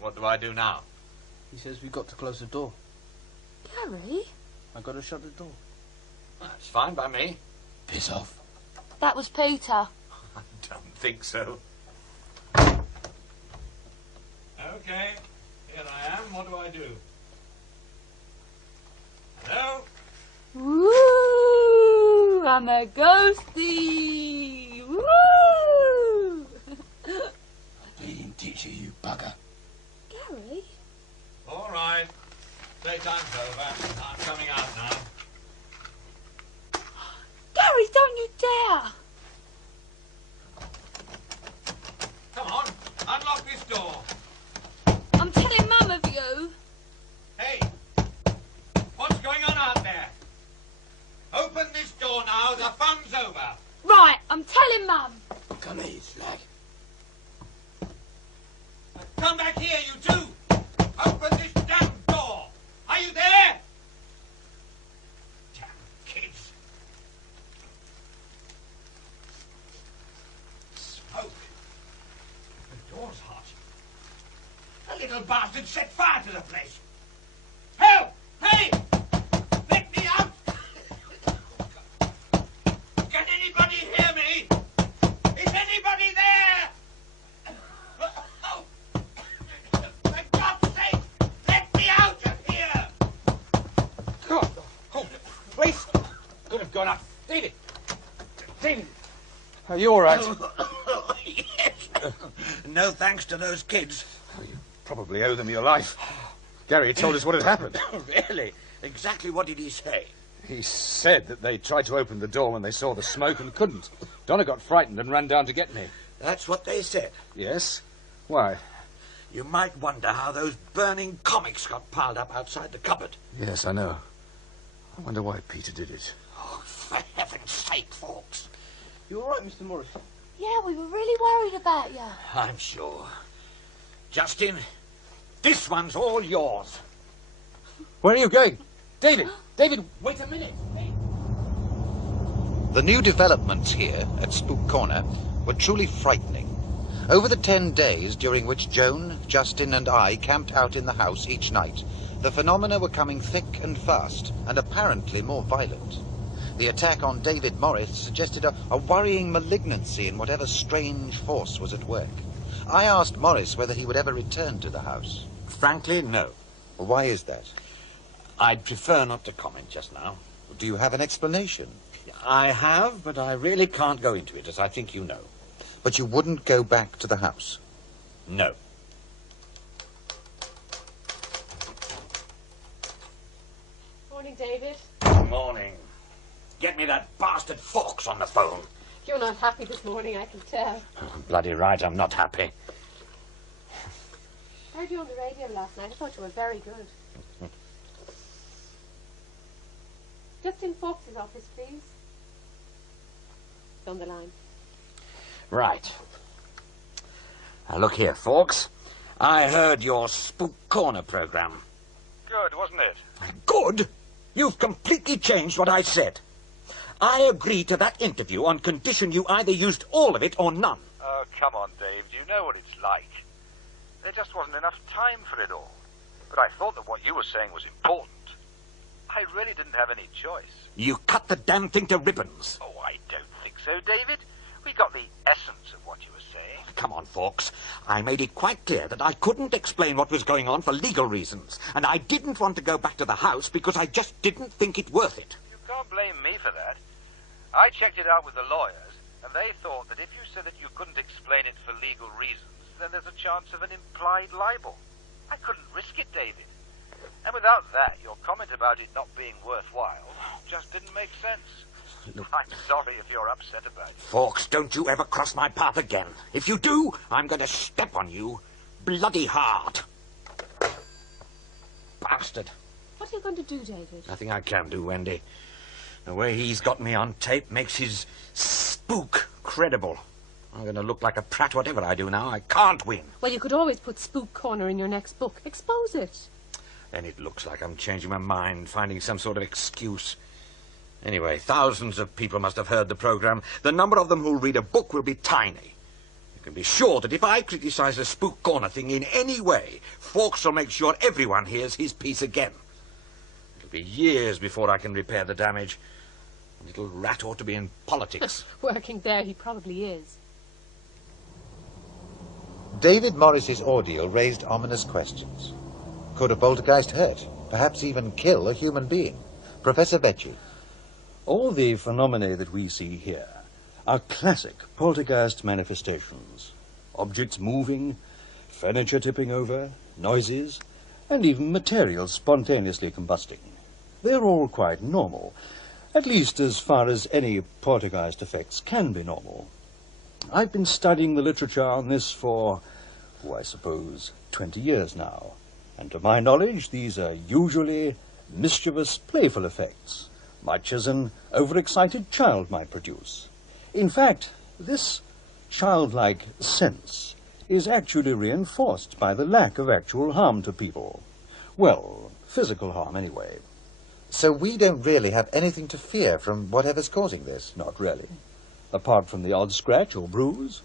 What do I do now? He says we've got to close the door. Gary? I got to shut the door. That's fine by me. Piss off. That was Peter. I don't think so. Okay, here I am. What do I do? Hello? Woo! I'm a ghostie! Woo! Bleeding teacher, you bugger. Gary? All right. Playtime's over. I'm coming out now. Gary, don't you dare! Come on, unlock this door. I'm telling Mum of you. Hey, what's going on out there? Open this door now, the fun's over. Right, I'm telling Mum. Come here, you slag. Come back here, you two. Open this damn door. Are you there? Damn kids. Smoke. The door's hot. The little bastard set fire to the place. Help! Hey! Let me out! Can anybody hear me? Is anybody there? For God's sake, let me out of here! God, oh, please. Could have gone up. David! David! Are you all right? Yes. No thanks to those kids. Oh, you probably owe them your life. Gary told us what had happened. Really? Exactly what did he say? He said that they tried to open the door when they saw the smoke and couldn't. Donna got frightened and ran down to get me. That's what they said. Yes? Why? You might wonder how those burning comics got piled up outside the cupboard. Yes, I know. I wonder why Peter did it. Oh, for heaven's sake, folks. You all right, Mr. Morris? Yeah, we were really worried about you. I'm sure. Justin, this one's all yours. Where are you going? David! David, wait a minute! The new developments here at Spook Corner were truly frightening. Over the 10 days during which Joan, Justin and I camped out in the house each night, the phenomena were coming thick and fast, and apparently more violent. The attack on David Morris suggested a worrying malignancy in whatever strange force was at work. I asked Morris whether he would ever return to the house. Frankly, no. Why is that? I'd prefer not to comment just now. Do you have an explanation? I have, but I really can't go into it, as I think you know. But you wouldn't go back to the house? No. Morning, David. Morning. Get me that bastard Fawkes on the phone. You're not happy this morning, I can tell. Bloody right, I'm not happy. I heard you on the radio last night. I thought you were very good. Just in Fawkes' office, please. It's on the line. Right. Now, look here, Fawkes. I heard your Spook Corner programme. Good, wasn't it? Good? You've completely changed what I said. I agreed to that interview on condition you either used all of it or none. Oh, come on, Dave. You know what it's like. There just wasn't enough time for it all. But I thought that what you were saying was important. I really didn't have any choice. You cut the damn thing to ribbons. Oh, I don't think so, David. We got the essence of what you were saying. Come on, Fawkes. I made it quite clear that I couldn't explain what was going on for legal reasons. And I didn't want to go back to the house because I just didn't think it worth it. You can't blame me for that. I checked it out with the lawyers, and they thought that if you said that you couldn't explain it for legal reasons, then there's a chance of an implied libel. I couldn't risk it, David. And without that, your comment about it not being worthwhile just didn't make sense. Look, I'm sorry if you're upset about it. Fawkes, don't you ever cross my path again. If you do, I'm going to step on you bloody hard. Bastard. What are you going to do, David? Nothing I can do, Wendy. The way he's got me on tape makes his spook credible. I'm going to look like a prat whatever I do now. I can't win. Well, you could always put Spook Corner in your next book. Expose it. Then it looks like I'm changing my mind, finding some sort of excuse. Anyway, thousands of people must have heard the programme. The number of them who'll read a book will be tiny. You can be sure that if I criticise the Spook Corner thing in any way, Fawkes will make sure everyone hears his piece again. It'll be years before I can repair the damage. The little rat ought to be in politics. Working there, he probably is. David Morris's ordeal raised ominous questions. Could a poltergeist hurt, perhaps even kill a human being? Professor Vecchi. All the phenomena that we see here are classic poltergeist manifestations. Objects moving, furniture tipping over, noises, and even materials spontaneously combusting. They're all quite normal, at least as far as any poltergeist effects can be normal. I've been studying the literature on this for, I suppose, 20 years now. And to my knowledge, these are usually mischievous, playful effects, much as an overexcited child might produce. In fact, this childlike sense is actually reinforced by the lack of actual harm to people. Well, physical harm anyway. So we don't really have anything to fear from whatever's causing this? Not really. Apart from the odd scratch or bruise.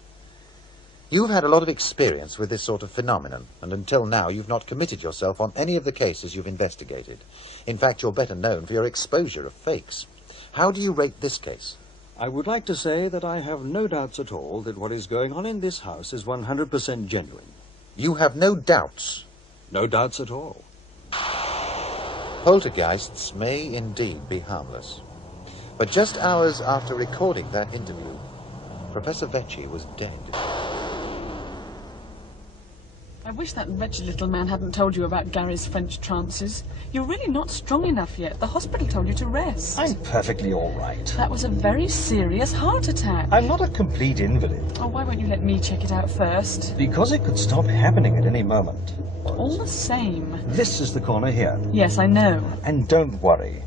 You've had a lot of experience with this sort of phenomenon, and until now you've not committed yourself on any of the cases you've investigated. In fact, you're better known for your exposure of fakes. How do you rate this case? I would like to say that I have no doubts at all that what is going on in this house is 100% genuine. You have no doubts? No doubts at all. Poltergeists may indeed be harmless. But just hours after recording that interview, Professor Vecchi was dead. I wish that wretched little man hadn't told you about Gary's French trances. You're really not strong enough yet. The hospital told you to rest. I'm perfectly all right. That was a very serious heart attack. I'm not a complete invalid. Oh, why won't you let me check it out first? Because it could stop happening at any moment. All the same. This is the corner here. Yes, I know. And don't worry.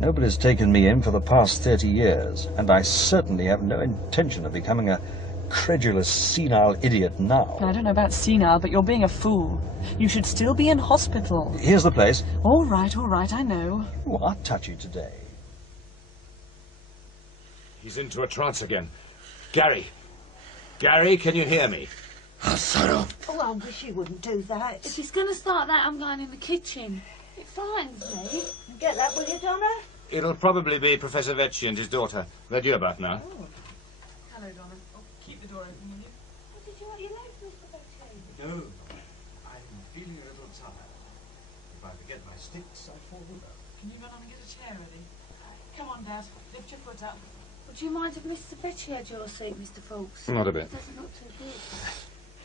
Nobody's taken me in for the past 30 years, and I certainly have no intention of becoming a credulous, senile idiot now. I don't know about senile, but you're being a fool. You should still be in hospital. Here's the place. All right, I know. You are touchy today. He's into a trance again. Gary, Gary, can you hear me? Oh, I wish you wouldn't do that. If he's going to start that, I'm going in the kitchen. It frightens me. Get that, will you, Donna? It'll probably be Professor Vecchi and his daughter. They're due about now. Hello, Donna. Oh, keep the door open, will you? What did you want your legs, Mr. Vecchi? No, I'm feeling a little tired. If I forget my sticks, I fall over. Can you run on and get a chair ready? Come on, Dad. Lift your foot up. Would you mind if Mr. Vecchi had your seat, Mr. Fawkes? Not a bit. It doesn't look too big.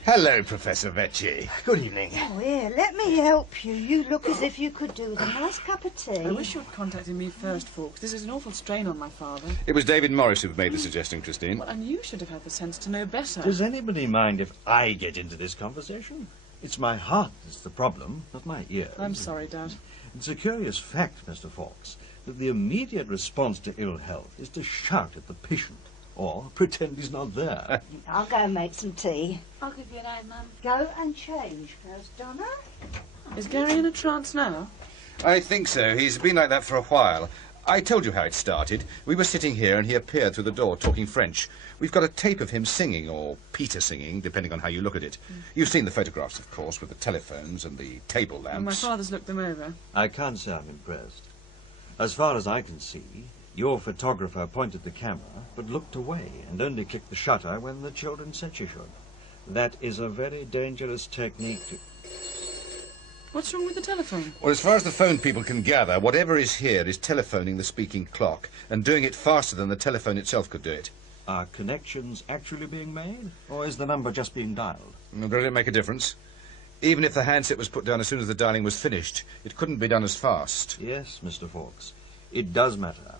Hello, Professor Vecchi. Good evening. Oh, here, let me help you. You look as if you could do with a nice cup of tea. I wish you'd contacted me first, Fawkes. This is an awful strain on my father. It was David Morris who made the suggestion, Christine. Well, and you should have had the sense to know better. Does anybody mind if I get into this conversation? It's my heart that's the problem, not my ears. I'm sorry, Dad. It's a curious fact, Mr. Fawkes, that the immediate response to ill health is to shout at the patient or pretend he's not there. I'll go and make some tea. I'll give you an hand, Mum. Go and change first, Donna. Is Gary in a trance now? I think so. He's been like that for a while. I told you how it started. We were sitting here and he appeared through the door talking French. We've got a tape of him singing, or Peter singing, depending on how you look at it. You've seen the photographs, of course, with the telephones and the table lamps. Well, my father's looked them over. I can't say I'm impressed. As far as I can see, your photographer pointed the camera, but looked away and only clicked the shutter when the children said she should. That is a very dangerous technique to... What's wrong with the telephone? Well, as far as the phone people can gather, whatever is here is telephoning the speaking clock, and doing it faster than the telephone itself could do it. Are connections actually being made, or is the number just being dialed? Does it make a difference? Even if the handset was put down as soon as the dialing was finished, it couldn't be done as fast. Yes, Mr. Fawkes. It does matter.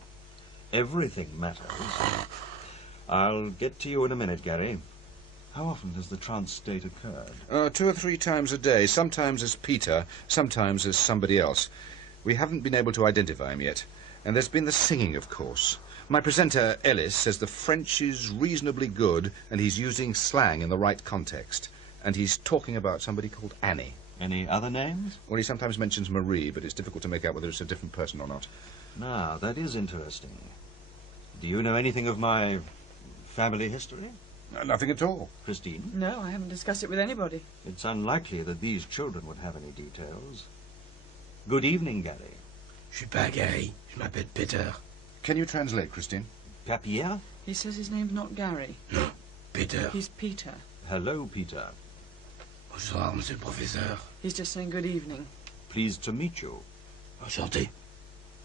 Everything matters. I'll get to you in a minute, Gary. How often has the trance state occurred? 2 or 3 times a day, sometimes as Peter, sometimes as somebody else. We haven't been able to identify him yet. And there's been the singing, of course. My presenter, Ellis, says the French is reasonably good and he's using slang in the right context. And he's talking about somebody called Annie. Any other names? Well, he sometimes mentions Marie, but it's difficult to make out whether it's a different person or not. Now, that is interesting. Do you know anything of my family history? Nothing at all. Christine? No, I haven't discussed it with anybody. It's unlikely that these children would have any details. Good evening, Gary. Je suis pas Gary. Je m'appelle Peter. Can you translate, Christine? Papier? He says his name's not Gary. No, Peter. He's Peter. Hello, Peter. Bonsoir, monsieur le professeur. He's just saying good evening. Pleased to meet you. Enchanté.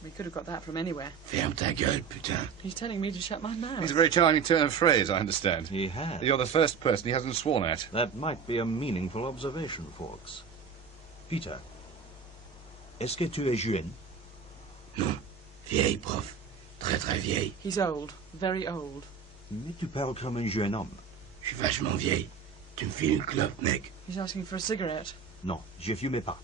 We could have got that from anywhere. Ferme ta gueule, putain. He's telling me to shut my mouth. It's a very charming turn of phrase, I understand. He has. You're the first person he hasn't sworn at. That might be a meaningful observation, Fawkes. Peter, est-ce que tu es jeune? Non, vieille, prof. Très, très vieille. He's old. Very old. Mais tu parles comme un jeune homme. Je suis vachement vieille. Tu me files une clope, mec. He's asking for a cigarette. Non, je fume pas.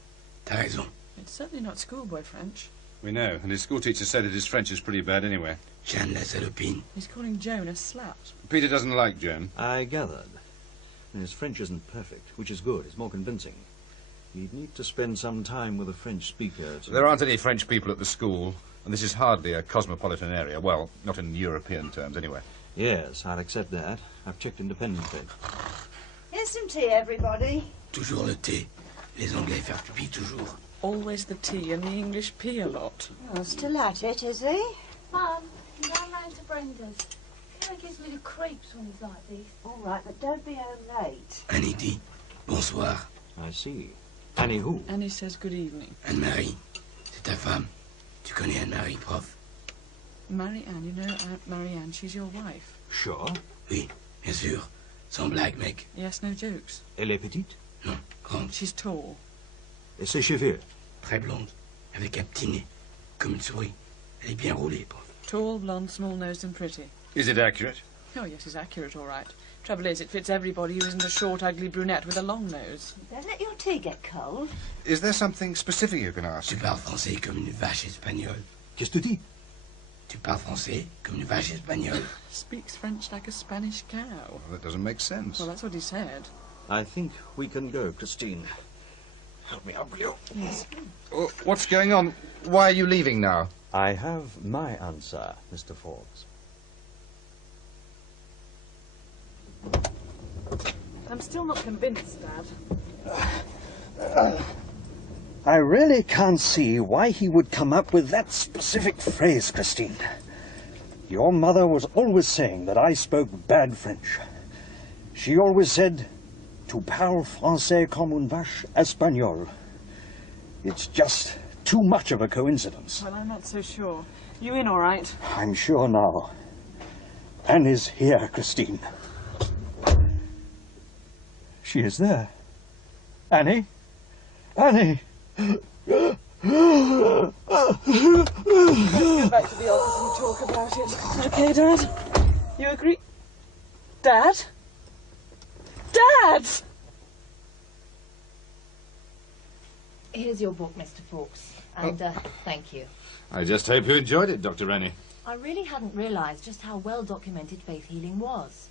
T'as raison. It's certainly not schoolboy French. We know, and his schoolteacher said that his French is pretty bad anyway. Jeanne la salopine. He's calling Joan a slut. Peter doesn't like Joan. I gathered. His French isn't perfect, which is good. It's more convincing. He'd need to spend some time with a French speaker to... There aren't any French people at the school, and this is hardly a cosmopolitan area. Well, not in European terms, anyway. Yes, I'll accept that. I've checked independently. Here's some tea, everybody. Toujours le thé. Les Anglais faire pipi toujours. Always the tea and the English pee a lot. Oh, still at it, is he? Mum, I'm going round to Brenda's. Gary gives me the creeps when he's like this. All right, but don't be home late. Annie dit bonsoir. I see. Annie who? Annie says good evening. Anne-Marie. C'est ta femme. Tu connais Anne-Marie, prof? Marianne, you know Aunt Marianne, she's your wife. Sure. Oui, bien sûr. Sans blague, mec. Yes, no jokes. Elle est petite? Non, grande. She's tall. Et ses cheveux? Très blonde, avec un petit nez, comme une souris. Elle est bien roulée, prof. Tall, blonde, small-nosed and pretty. Is it accurate? Oh, yes, it's accurate, all right. Trouble is, it fits everybody who isn't a short, ugly brunette with a long nose. Don't let your tea get cold. Is there something specific you can ask? Tu parles français comme une vache espagnole. Qu'est-ce que tu dis? Tu parles français comme une vache espagnole. Speaks French like a Spanish cow. Well, that doesn't make sense. Well, that's what he said. I think we can go, Christine. Help me up, will you? Yes. What's going on? Why are you leaving now? I have my answer, Mr. Fawkes. I'm still not convinced, Dad. I really can't see why he would come up with that specific phrase, Christine. Your mother was always saying that I spoke bad French. She always said, "Tu parles français comme une vache espagnole." It's just too much of a coincidence. Well, I'm not so sure. You in all right? I'm sure now. Anne is here, Christine. She is there. Annie? Annie! Let's go back to the office and talk about it. Okay, Dad? You agree? Dad? Dad! Here's your book, Mr. Fawkes, and thank you. I just hope you enjoyed it, Dr. Rennie. I really hadn't realised just how well documented faith healing was.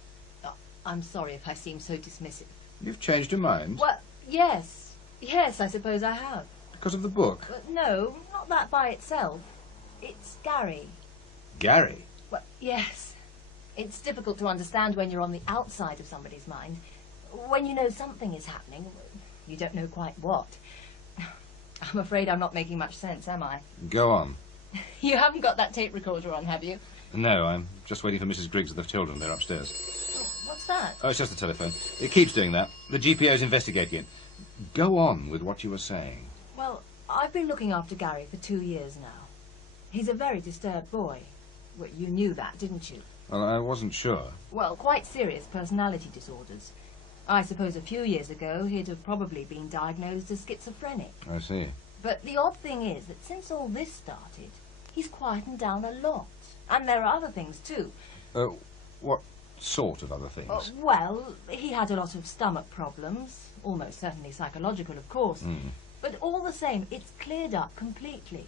I'm sorry if I seem so dismissive. You've changed your mind? Well, yes. Yes, I suppose I have. Because of the book? No, not that by itself. It's Gary. Gary? Well, yes. It's difficult to understand when you're on the outside of somebody's mind. When you know something is happening, you don't know quite what. I'm afraid I'm not making much sense, am I? Go on. You haven't got that tape recorder on, have you? No, I'm just waiting for Mrs. Griggs and the children. They're upstairs. Oh, what's that? Oh, it's just the telephone. It keeps doing that. The GPO's investigating it. Go on with what you were saying. Well, I've been looking after Gary for 2 years now. He's a very disturbed boy. Well, you knew that, didn't you? Well, I wasn't sure. Well, quite serious personality disorders. I suppose a few years ago he'd have probably been diagnosed as schizophrenic. I see. But the odd thing is that since all this started, he's quietened down a lot. And there are other things too. What sort of other things? Well, he had a lot of stomach problems, almost certainly psychological, of course. But all the same, it's cleared up completely.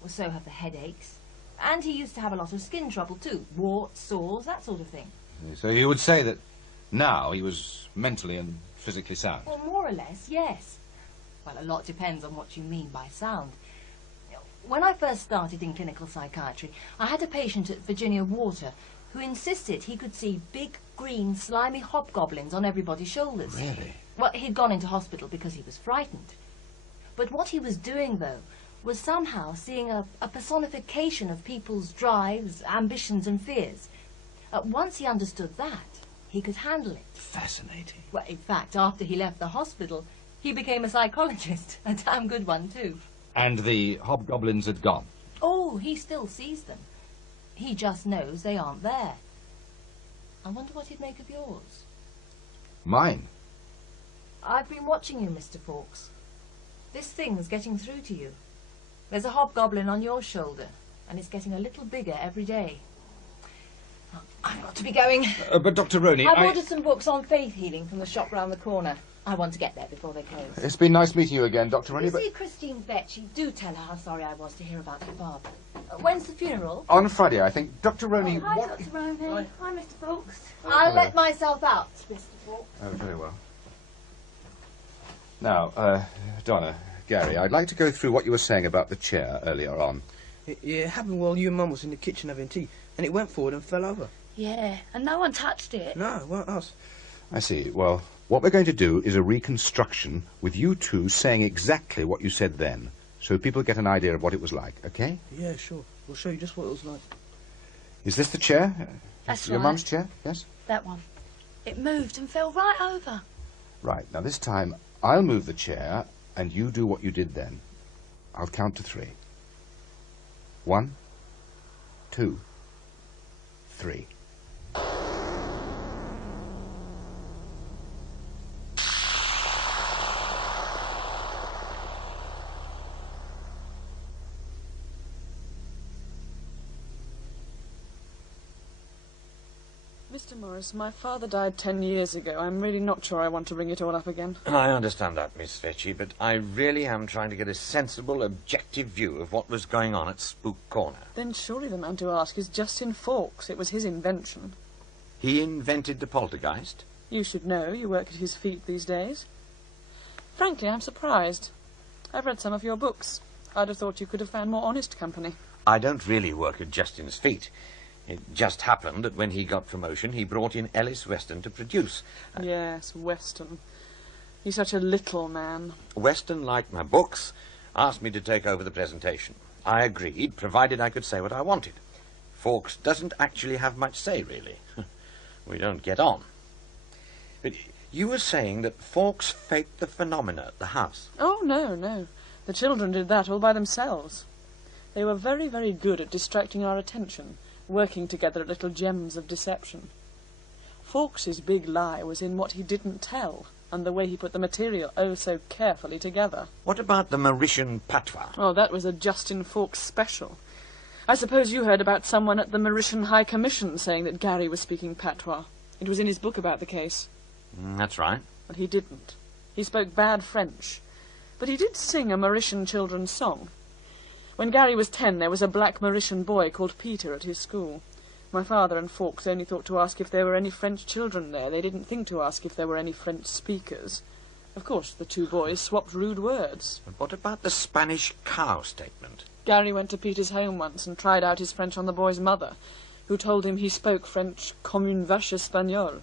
Well, so have the headaches. And he used to have a lot of skin trouble too. Warts, sores, that sort of thing. So you would say that now he was mentally and physically sound? Well, more or less, yes. Well, a lot depends on what you mean by sound. When I first started in clinical psychiatry, I had a patient at Virginia Water who insisted he could see big, green, slimy hobgoblins on everybody's shoulders. Really? Well, he'd gone into hospital because he was frightened. But what he was doing, though, was somehow seeing a personification of people's drives, ambitions and fears. Once he understood that, he could handle it. Fascinating. Well, in fact, after he left the hospital, he became a psychologist, a damn good one, too. And the hobgoblins had gone? Oh, he still sees them. He just knows they aren't there. I wonder what he'd make of yours. Mine? I've been watching you, Mr. Fawkes. This thing's getting through to you. There's a hobgoblin on your shoulder, and it's getting a little bigger every day. Oh, I've got to be going. But Dr. Roney, I've ordered some books on faith healing from the shop round the corner. I want to get there before they close. It's been nice meeting you again, Dr. Roney, You but... see Christine Betchy, do tell her how sorry I was to hear about her father. When's the funeral? On Friday, I think. Dr. Roney, Hi, what... Dr. Roney. Hi, Mr. Fawkes. Oh, I'll hello. let myself out, Mr. Fawkes. Oh, very well. Now, Donna, Gary, I'd like to go through what you were saying about the chair earlier on. It happened while you and Mum was in the kitchen having tea, and it went forward and fell over. Yeah, and no one touched it. No, it weren't us. I see. Well, what we're going to do is a reconstruction with you two saying exactly what you said then, so people get an idea of what it was like, okay? Yeah, sure. We'll show you just what it was like. Is this the chair? That's Your right. mum's chair? Yes? That one. It moved and fell right over. Right. Now, this time, I'll move the chair, and you do what you did then. I'll count to 3. 1, 2, 3. Mr. Morris, my father died 10 years ago. I'm really not sure I want to ring it all up again. I understand that, Miss Fetchy, but I really am trying to get a sensible, objective view of what was going on at Spook Corner. Then surely the man to ask is Justin Fawkes. It was his invention. He invented the poltergeist? You should know. You work at his feet these days. Frankly, I'm surprised. I've read some of your books. I'd have thought you could have found more honest company. I don't really work at Justin's feet. It just happened that when he got promotion, he brought in Ellis Weston to produce. Yes, Weston. He's such a little man. Weston liked my books, asked me to take over the presentation. I agreed, provided I could say what I wanted. Fawkes doesn't actually have much say, really. We don't get on. But you were saying that Fawkes faked the phenomena at the house. Oh, no, no. The children did that all by themselves. They were very, very good at distracting our attention, working together at little gems of deception. Fawkes's big lie was in what he didn't tell, and the way he put the material oh so carefully together. What about the Mauritian patois? Oh, that was a Justin Fawkes special. I suppose you heard about someone at the Mauritian High Commission saying that Gary was speaking patois. It was in his book about the case. That's right. But he didn't. He spoke bad French. But he did sing a Mauritian children's song. When Gary was 10, there was a black Mauritian boy called Peter at his school. My father and Fawkes only thought to ask if there were any French children there. They didn't think to ask if there were any French speakers. Of course, the two boys swapped rude words. But what about the Spanish cow statement? Gary went to Peter's home once and tried out his French on the boy's mother, who told him he spoke French comme une vache espagnole.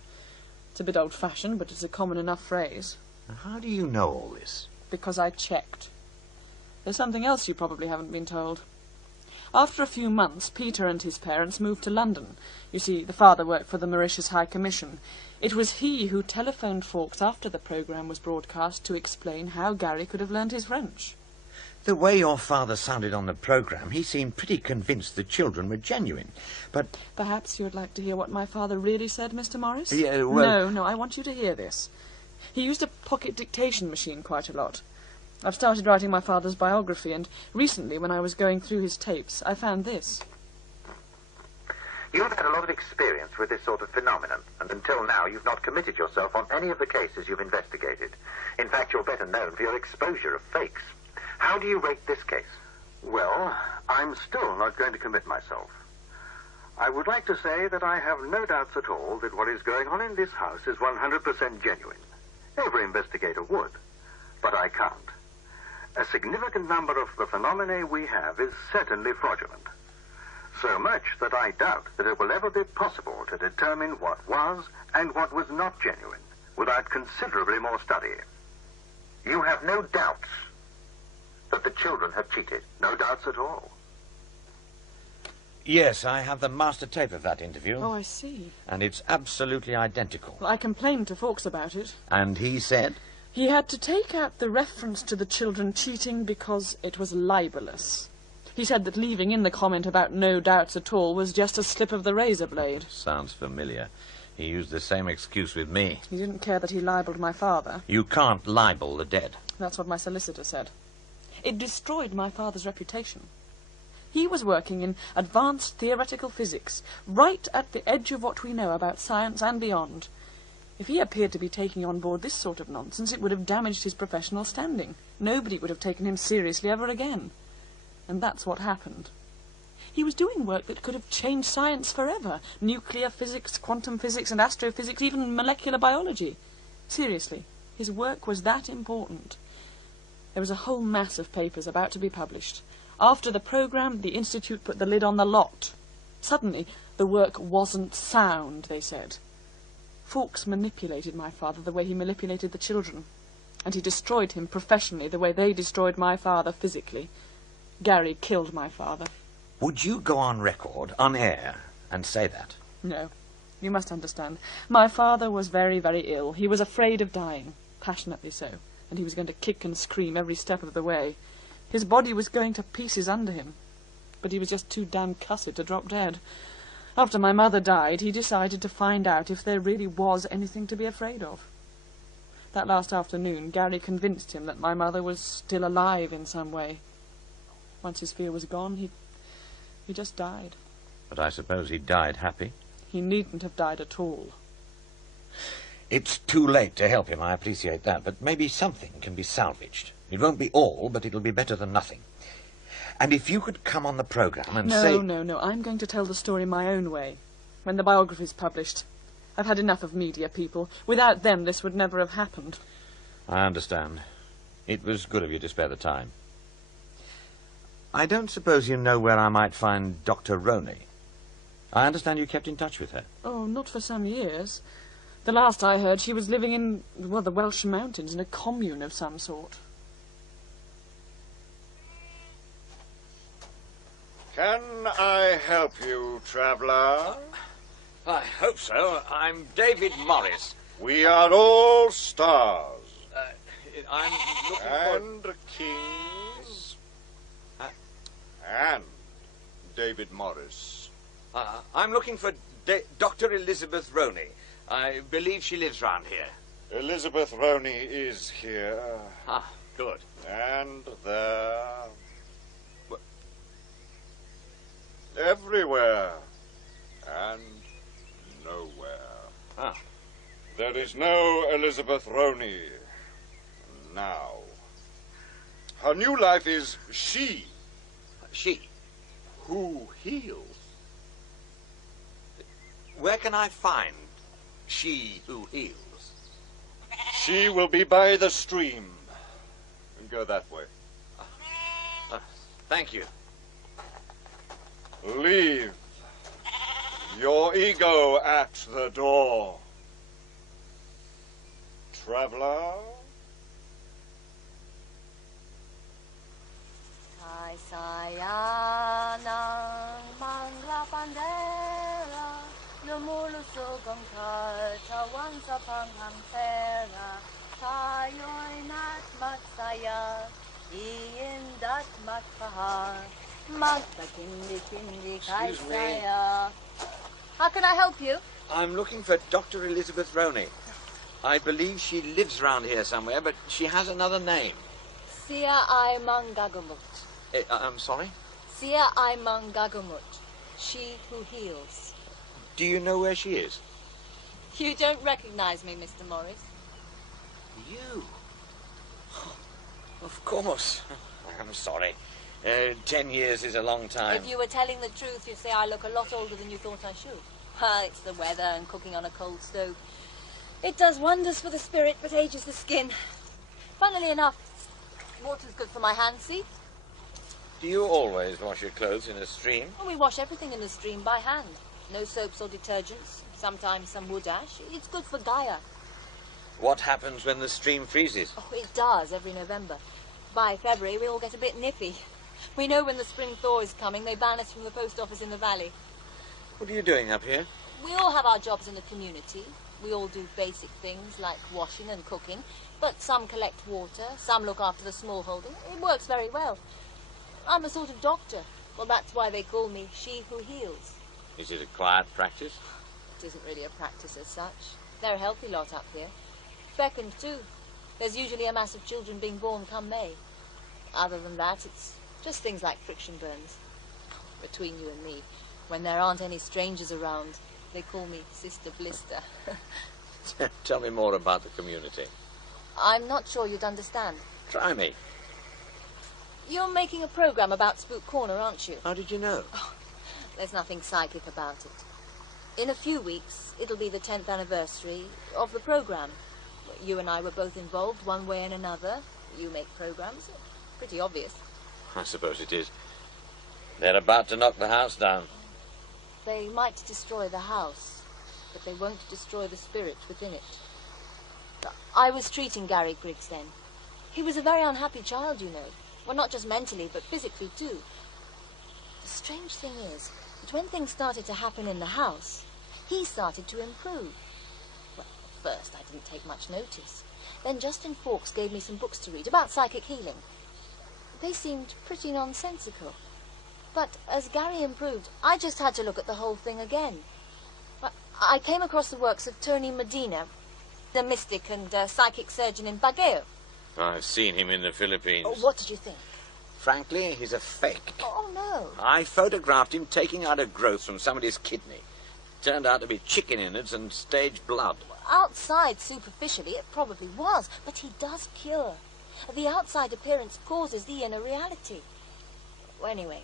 It's a bit old-fashioned, but it's a common enough phrase. How do you know all this? Because I checked. There's something else you probably haven't been told. After a few months, Peter and his parents moved to London. You see, the father worked for the Mauritius High Commission. It was he who telephoned Fawkes after the programme was broadcast to explain how Gary could have learned his French. The way your father sounded on the programme, he seemed pretty convinced the children were genuine. But perhaps you'd like to hear what my father really said, Mr. Morris? Yeah, well... No, I want you to hear this. He used a pocket dictation machine quite a lot. I've started writing my father's biography, and recently, when I was going through his tapes, I found this. You've had a lot of experience with this sort of phenomenon, and until now you've not committed yourself on any of the cases you've investigated. In fact, you're better known for your exposure of fakes. How do you rate this case? Well, I'm still not going to commit myself. I would like to say that I have no doubts at all that what is going on in this house is 100% genuine. Every investigator would, but I can't. A significant number of the phenomena we have is certainly fraudulent. So much that I doubt that it will ever be possible to determine what was and what was not genuine without considerably more study. You have no doubts that the children have cheated? No doubts at all. Yes, I have the master tape of that interview. Oh, I see. And it's absolutely identical. Well, I complained to Fawkes about it. And he said? He had to take out the reference to the children cheating because it was libelous. He said that leaving in the comment about no doubts at all was just a slip of the razor blade. Sounds familiar. He used the same excuse with me. He didn't care that he libelled my father. You can't libel the dead. That's what my solicitor said. It destroyed my father's reputation. He was working in advanced theoretical physics, right at the edge of what we know about science and beyond. If he appeared to be taking on board this sort of nonsense, it would have damaged his professional standing. Nobody would have taken him seriously ever again. And that's what happened. He was doing work that could have changed science forever. Nuclear physics, quantum physics and astrophysics, even molecular biology. Seriously, his work was that important. There was a whole mass of papers about to be published. After the programme, the Institute put the lid on the lot. Suddenly, the work wasn't sound, they said. Fawkes manipulated my father the way he manipulated the children. And he destroyed him professionally the way they destroyed my father physically. Gary killed my father. Would you go on record, on air, and say that? No. You must understand. My father was very, very ill. He was afraid of dying. Passionately so. And he was going to kick and scream every step of the way. His body was going to pieces under him. But he was just too damn cussed to drop dead. After my mother died, he decided to find out if there really was anything to be afraid of. That last afternoon, Gary convinced him that my mother was still alive in some way. Once his fear was gone, he just died. But I suppose he died happy? He needn't have died at all. It's too late to help him, I appreciate that, but maybe something can be salvaged. It won't be all, but it'll be better than nothing. And if you could come on the programme and say... No, I'm going to tell the story my own way. When the biography's published. I've had enough of media people. Without them, this would never have happened. I understand. It was good of you to spare the time. I don't suppose you know where I might find Dr. Roney? I understand you kept in touch with her. Oh, not for some years. The last I heard, she was living in, well, the Welsh mountains in a commune of some sort. Can I help you, traveller? I hope so. I'm David Morris. We are all stars. I'm looking and kings. And David Morris. I'm looking for Dr. Elizabeth Roney. I believe she lives round here. Elizabeth Roney is here. Ah, good. And there. Everywhere. And nowhere. Ah. There is no Elizabeth Roney now. Her new life is she. She? Who heals. Where can I find she who heals? She will be by the stream. Go that way. Thank you. Leave your ego at the door. Traveller? Kay saya ng mga bandera, lumulusog ang katawan sa panghampera. Tayo'y na't magsaya, iinda't magpahal, magpagindi-kindi kay Excuse me. saya. How can I help you? I'm looking for Dr. Elizabeth Roney. I believe she lives round here somewhere, but she has another name. Siya ay manggagumot. I'm sorry? Siya ay manggagumot. She who heals. Do you know where she is? You don't recognize me, Mr. Morris. You? Of course. I'm sorry. 10 years is a long time. If you were telling the truth, you'd say I look a lot older than you thought I should. It's the weather and cooking on a cold stove. It does wonders for the spirit, but ages the skin. Funnily enough, water's good for my hands, see? Do you always wash your clothes in a stream? Well, we wash everything in the stream by hand. No soaps or detergents. Sometimes some wood ash. It's good for Gaia. What happens when the stream freezes? Oh, it does every November. By February, we all get a bit nippy. We know when the spring thaw is coming. They ban us from the post office in the valley. What are you doing up here? We all have our jobs in the community. We all do basic things like washing and cooking. But some collect water, some look after the small holding. It works very well. I'm a sort of doctor. Well, that's why they call me she who heals. Is it a quiet practice? It isn't really a practice as such. They're a healthy lot up here. Fecund, too. There's usually a mass of children being born come May. Other than that, it's just things like friction burns. Between you and me, when there aren't any strangers around, they call me Sister Blister. Tell me more about the community. I'm not sure you'd understand. Try me. You're making a program about Spook Corner, aren't you? How did you know? Oh, there's nothing psychic about it. In a few weeks, it'll be the 10th anniversary of the program. You and I were both involved one way and another. You make programs. Pretty obvious. I suppose it is. They're about to knock the house down. They might destroy the house, but they won't destroy the spirit within it. I was treating Gary Griggs then. He was a very unhappy child, you know. Well, not just mentally, but physically too. The strange thing is that when things started to happen in the house, he started to improve. Well, at first I didn't take much notice. Then Justin Fawkes gave me some books to read about psychic healing. They seemed pretty nonsensical. But as Gary improved, I just had to look at the whole thing again. I came across the works of Tony Medina, the mystic and psychic surgeon in Baguio. I've seen him in the Philippines. Oh, what did you think? Frankly, he's a fake. Oh, no. I photographed him taking out a growth from somebody's kidney. Turned out to be chicken innards and stage blood. Outside, superficially, it probably was, but he does cure. The outside appearance causes the inner reality. Well, anyway,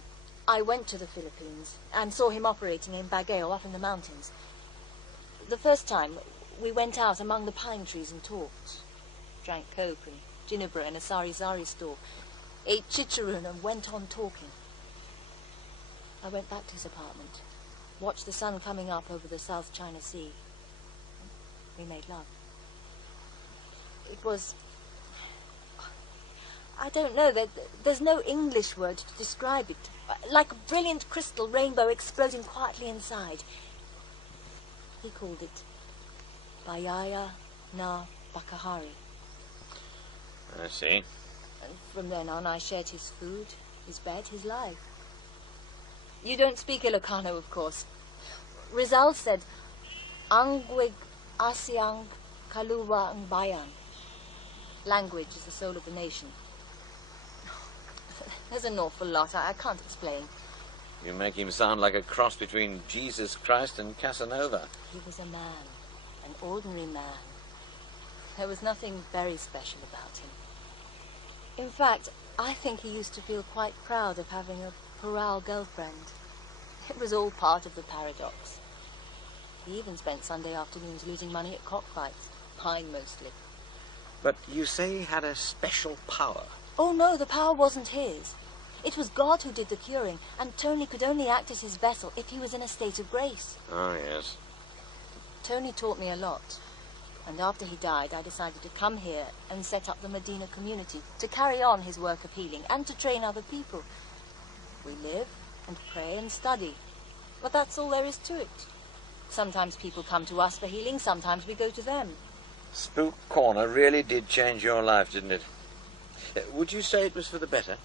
I went to the Philippines and saw him operating in Baguio up in the mountains. The first time, we went out among the pine trees and talked. Drank coke and ginebra in a sari-sari store. Ate chicharron and went on talking. I went back to his apartment. watched the sun coming up over the South China Sea. We made love. It was... I don't know, there's no English word to describe it. Like a brilliant crystal rainbow exploding quietly inside. He called it Bayaya na Bakahari. I see. And from then on I shared his food, his bed, his life. You don't speak Ilocano, of course. Rizal said, Angwig Asiang Kaluwa ang Bayan. Language is the soul of the nation. There's an awful lot I can't explain. You make him sound like a cross between Jesus Christ and Casanova. He was a man, an ordinary man. There was nothing very special about him. In fact, I think he used to feel quite proud of having a Peral girlfriend. It was all part of the paradox. He even spent Sunday afternoons losing money at cockfights. Mine mostly. But you say he had a special power. Oh no, the power wasn't his. It was God who did the curing, and Tony could only act as his vessel if he was in a state of grace. Oh, yes. Tony taught me a lot. And after he died, I decided to come here and set up the Medina community to carry on his work of healing and to train other people. We live and pray and study. But that's all there is to it. Sometimes people come to us for healing, sometimes we go to them. Spook Corner really did change your life, didn't it? Would you say it was for the better?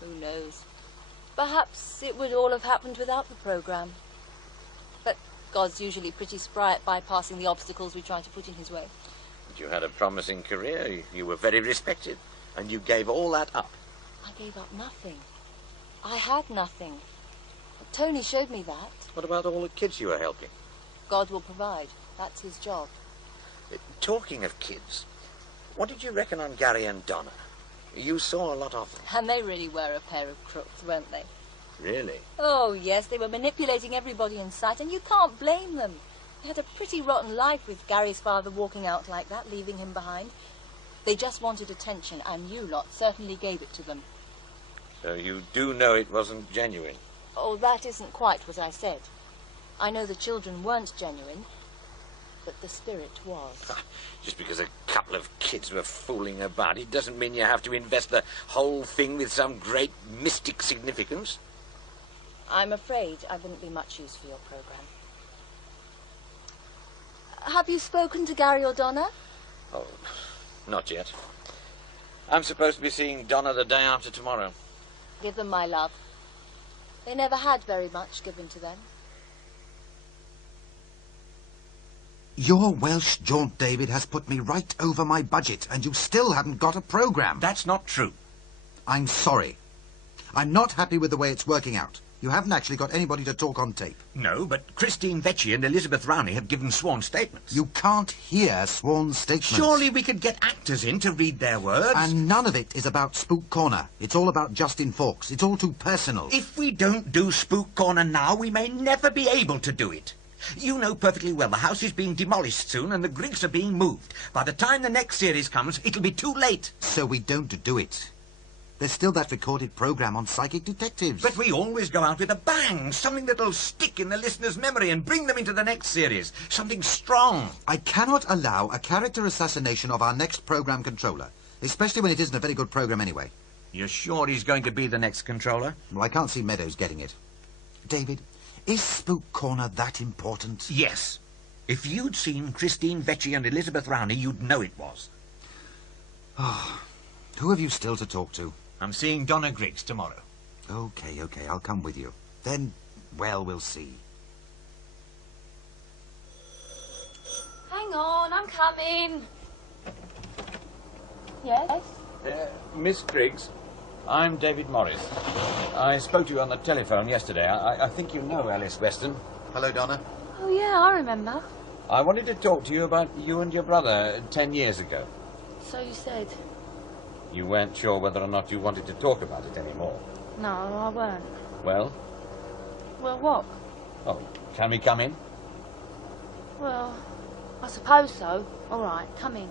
Who knows? Perhaps it would all have happened without the program. But God's usually pretty spry at bypassing the obstacles we try to put in his way. But you had a promising career. You were very respected. And you gave all that up. I gave up nothing. I had nothing. Tony showed me that. What about all the kids you were helping? God will provide. That's his job. Talking of kids, what did you reckon on Gary and Donna? You saw a lot of them. And they really were a pair of crooks, weren't they? Really? Oh, yes, they were manipulating everybody in sight, and you can't blame them. They had a pretty rotten life with Gary's father walking out like that, leaving him behind. They just wanted attention, and you lot certainly gave it to them. So you do know it wasn't genuine? Oh, that isn't quite what I said. I know the children weren't genuine, but the spirit was. Just because a couple of kids were fooling about, it doesn't mean you have to invest the whole thing with some great mystic significance. I'm afraid I wouldn't be much use for your program. Have you spoken to Gary or Donna? Oh, not yet. I'm supposed to be seeing Donna the day after tomorrow. Give them my love. They never had very much given to them. Your Welsh jaunt, David, has put me right over my budget, and you still haven't got a programme. That's not true. I'm sorry. I'm not happy with the way it's working out. You haven't actually got anybody to talk on tape. No, but Christine Vecchi and Elizabeth Rowney have given sworn statements. You can't hear sworn statements. Surely we could get actors in to read their words. And none of it is about Spook Corner. It's all about Justin Fawkes. It's all too personal. If we don't do Spook Corner now, we may never be able to do it. You know perfectly well the house is being demolished soon and the Griggs are being moved. By the time the next series comes, it'll be too late. So we don't do it. There's still that recorded programme on psychic detectives. But we always go out with a bang, something that'll stick in the listener's memory and bring them into the next series. Something strong. I cannot allow a character assassination of our next programme controller, especially when it isn't a very good programme anyway. You're sure he's going to be the next controller? Well, I can't see Meadows getting it. David, is Spook Corner that important? Yes. If you'd seen Christine Vecchi and Elizabeth Rowney, you'd know it was. Oh, who have you still to talk to? I'm seeing Donna Griggs tomorrow. Okay, I'll come with you. Then, well, we'll see. Hang on, I'm coming. Yes? Miss Griggs, I'm David Morris. I spoke to you on the telephone yesterday. I think you know Alice Weston. Hello, Donna. Oh, yeah, I remember. I wanted to talk to you about you and your brother 10 years ago. So you said. You weren't sure whether or not you wanted to talk about it anymore. No, I weren't. Well? Well, what? Oh, can we come in? Well, I suppose so. All right, come in.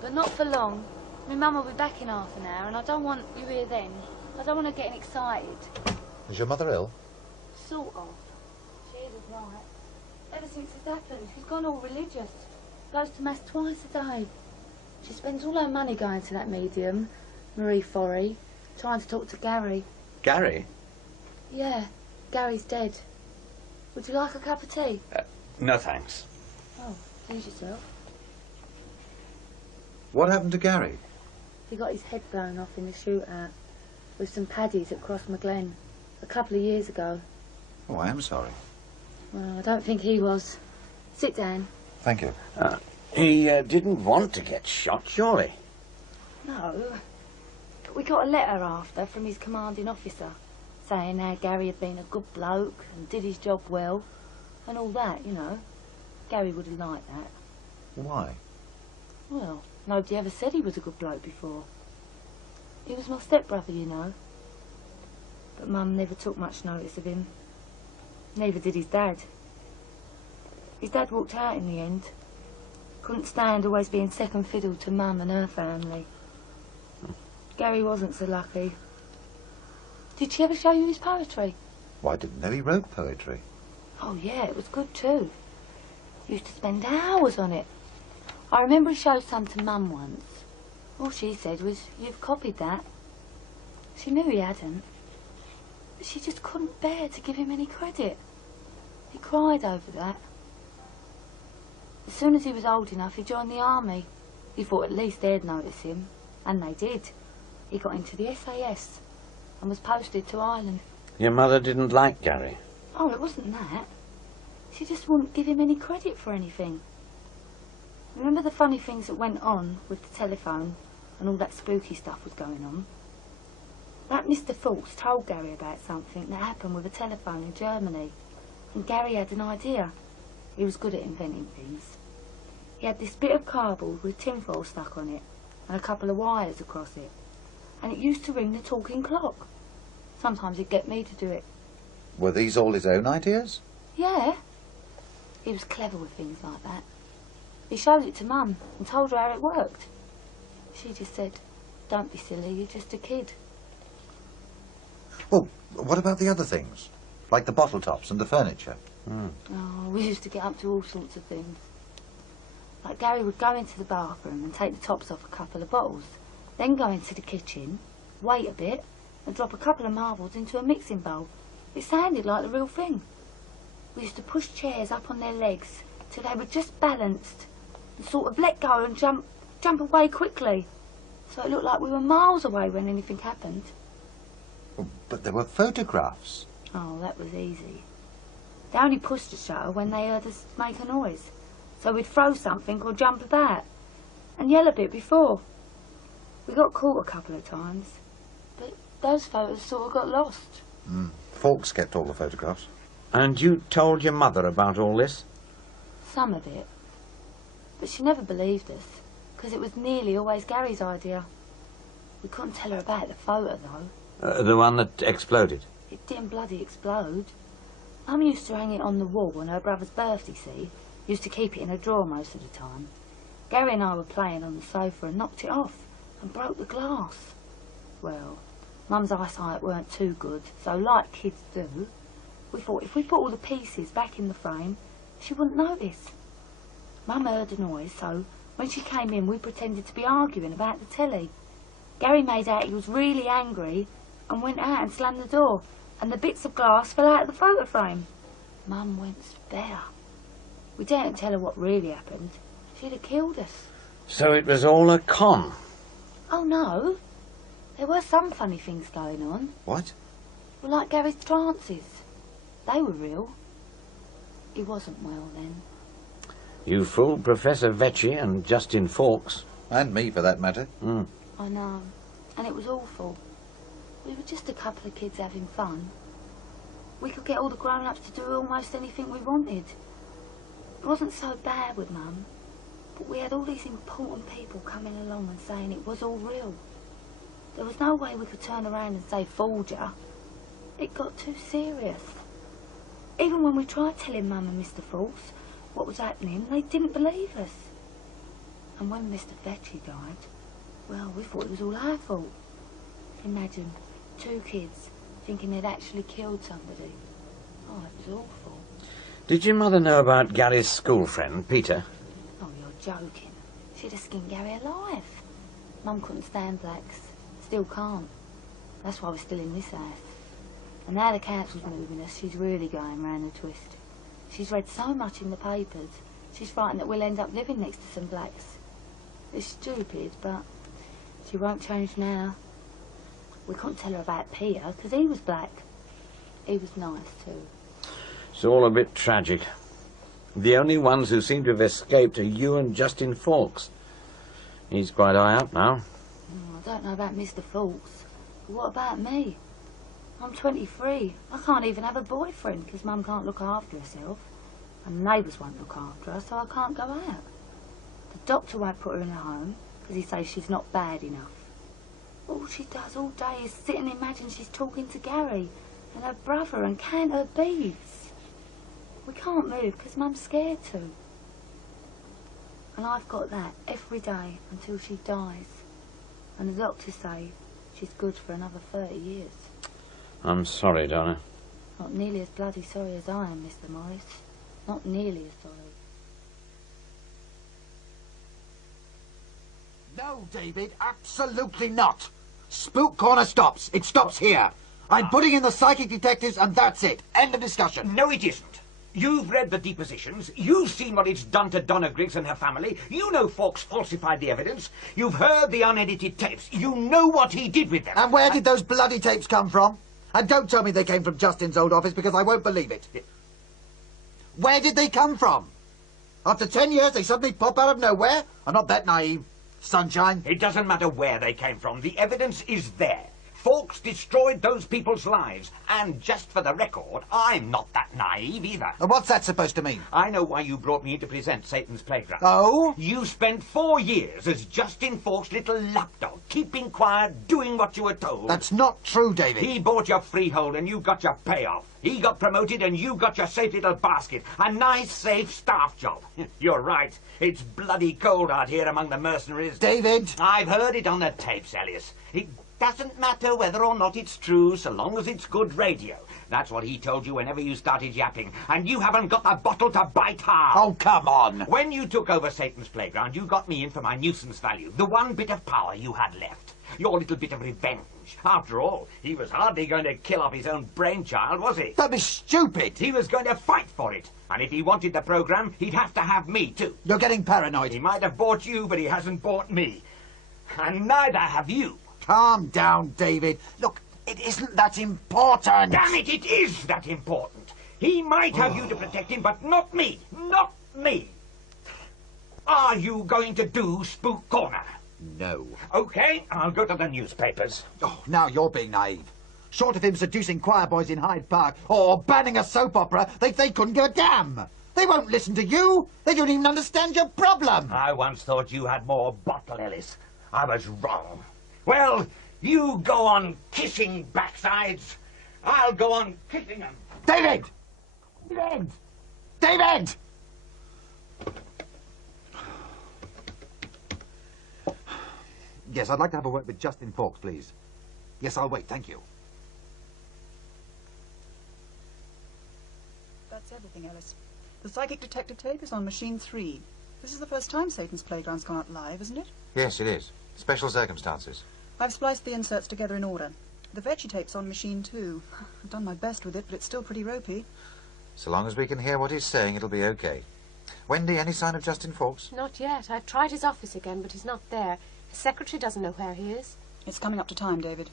But not for long. My mum will be back in half an hour, and I don't want you here then. I don't want her getting excited. Is your mother ill? Sort of. She is a Right. Ever since it's happened, she's gone all religious. Goes to mass twice a day. She spends all her money going to that medium, Marie Forey, trying to talk to Gary. Gary? Yeah, Gary's dead. Would you like a cup of tea? No, thanks. Oh, please yourself. What happened to Gary? He got his head blown off in a shootout with some paddies at Crossmaglen a couple of years ago. Oh, I am sorry. Well, I don't think he was. Sit down. Thank you. He didn't want to get shot, surely? No. We got a letter after from his commanding officer saying how Gary had been a good bloke and did his job well and all that, you know. Gary would have liked that. Why? Well, nobody ever said he was a good bloke before. He was my stepbrother, you know. But Mum never took much notice of him. Neither did his dad. His dad walked out in the end. Couldn't stand always being second fiddle to Mum and her family. Gary wasn't so lucky. Did she ever show you his poetry? Well, I didn't know he wrote poetry. Oh, yeah, it was good too. He used to spend hours on it. I remember he showed some to Mum once. All she said was, "You've copied that." She knew he hadn't. But she just couldn't bear to give him any credit. He cried over that. As soon as he was old enough, he joined the army. He thought at least they'd notice him. And they did. He got into the SAS and was posted to Ireland. Your mother didn't like Gary? Oh, it wasn't that. She just wouldn't give him any credit for anything. Remember the funny things that went on with the telephone and all that spooky stuff was going on? That Mr. Fawkes told Gary about something that happened with a telephone in Germany, and Gary had an idea. He was good at inventing things. He had this bit of cardboard with tinfoil stuck on it and a couple of wires across it, and it used to ring the talking clock. Sometimes he'd get me to do it. Were these all his own ideas? Yeah. He was clever with things like that. He showed it to Mum and told her how it worked. She just said, "Don't be silly, you're just a kid." Well, what about the other things? Like the bottle tops and the furniture? Oh, we used to get up to all sorts of things. Like Gary would go into the bathroom and take the tops off a couple of bottles, then go into the kitchen, wait a bit, and drop a couple of marbles into a mixing bowl. It sounded like the real thing. We used to push chairs up on their legs till they were just balanced and sort of let go and jump away quickly, so it looked like we were miles away when anything happened. But there were photographs. Oh, that was easy. They only pushed the shutter when they heard us make a noise, so we'd throw something or jump about and yell a bit before. We got caught a couple of times, but those photos sort of got lost. Fawkes kept all the photographs. And you told your mother about all this? Some of it. But she never believed us, because it was nearly always Gary's idea. We couldn't tell her about the photo, though. The one that exploded? It didn't bloody explode. Mum used to hang it on the wall on her brother's birthday, see? Used to keep it in a drawer most of the time. Gary and I were playing on the sofa and knocked it off and broke the glass. Well, Mum's eyesight weren't too good, so like kids do, we thought if we put all the pieces back in the frame, she wouldn't notice. Mum heard a noise, so when she came in, we pretended to be arguing about the telly. Gary made out he was really angry and went out and slammed the door, and the bits of glass fell out of the photo frame. Mum went spare. We daren't tell her what really happened. She'd have killed us. So it was all a con? Oh, no. There were some funny things going on. What? Well, like Gary's trances. They were real. He wasn't well then. You fooled Professor Vecchi and Justin Fawkes. And me, for that matter. I know. And it was awful. We were just a couple of kids having fun. We could get all the grown-ups to do almost anything we wanted. It wasn't so bad with Mum, but we had all these important people coming along and saying it was all real. There was no way we could turn around and say, "Fooled ya." It got too serious. Even when we tried telling Mum and Mr. Fawkes what was happening, they didn't believe us. And when Mr. Vecchi died, well, we thought it was all our fault. Imagine 2 kids thinking they'd actually killed somebody. Oh, it was awful. Did your mother know about Gary's school friend, Peter? Oh, you're joking. She'd have skinned Gary alive. Mum couldn't stand blacks. Still can't. That's why we're still in this house. And now the council's moving us, she's really going round the twist. She's read so much in the papers, she's frightened that we'll end up living next to some blacks. It's stupid, but she won't change now. We couldn't tell her about Peter, because he was black. He was nice, too. It's all a bit tragic. The only ones who seem to have escaped are you and Justin Fawkes. He's quite high up now. Oh, I don't know about Mr. Fawkes, but what about me? I'm 23. I can't even have a boyfriend because Mum can't look after herself. And the neighbours won't look after her, so I can't go out. The doctor won't put her in a home because he says she's not bad enough. All she does all day is sit and imagine she's talking to Gary and her brother and count her beads. We can't move because Mum's scared to. And I've got that every day until she dies. And the doctors say she's good for another 30 years. I'm sorry, Donna. Not nearly as bloody sorry as I am, Mr. Morris. Not nearly as sorry. No, David, absolutely not. Spook Corner stops. It stops here. I'm putting in the psychic detectives and that's it. End of discussion. No, it isn't. You've read the depositions. You've seen what it's done to Donna Griggs and her family. You know Fawkes falsified the evidence. You've heard the unedited tapes. You know what he did with them. And where did those bloody tapes come from? And don't tell me they came from Justin's old office because I won't believe it. Where did they come from? After 10 years they suddenly pop out of nowhere? I'm not that naive, sunshine. It doesn't matter where they came from. The evidence is there. Fawkes destroyed those people's lives. And just for the record, I'm not that naive either. And what's that supposed to mean? I know why you brought me in to present Satan's Playground. Oh? You spent 4 years as Justin Fawkes' little lapdog, keeping quiet, doing what you were told. That's not true, David. He bought your freehold and you got your payoff. He got promoted and you got your safe little basket. A nice, safe staff job. You're right. It's bloody cold out here among the mercenaries. David! I've heard it on the tapes, Alice. It doesn't matter whether or not it's true, so long as it's good radio. That's what he told you whenever you started yapping. And you haven't got the bottle to bite hard. Oh, come on. When you took over Satan's Playground, you got me in for my nuisance value. The one bit of power you had left. Your little bit of revenge. After all, he was hardly going to kill off his own brainchild, was he? That'd be stupid. He was going to fight for it. And if he wanted the program, he'd have to have me, too. You're getting paranoid. He might have bought you, but he hasn't bought me. And neither have you. Calm down, David. Look, it isn't that important. Damn it, it is that important. He might have you to protect him, but not me. Not me. Are you going to do Spook Corner? No. Okay, I'll go to the newspapers. Oh, now you're being naive. Short of him seducing choir boys in Hyde Park or banning a soap opera, they couldn't give a damn. They won't listen to you. They don't even understand your problem. I once thought you had more bottle, Ellis. I was wrong. Well, you go on kissing backsides. I'll go on kicking them. David! David! David! Yes, I'd like to have a word with Justin Fawkes, please. Yes, I'll wait, thank you. That's everything, Alice. The psychic detective tape is on machine 3. This is the first time Satan's Playground's gone out live, isn't it? Yes, it is. Special circumstances. I've spliced the inserts together in order. The veggie tape's on machine 2. I've done my best with it, but it's still pretty ropey. So long as we can hear what he's saying, it'll be okay. Wendy, any sign of Justin Fawkes? Not yet. I've tried his office again, but he's not there. His secretary doesn't know where he is. It's coming up to time, David.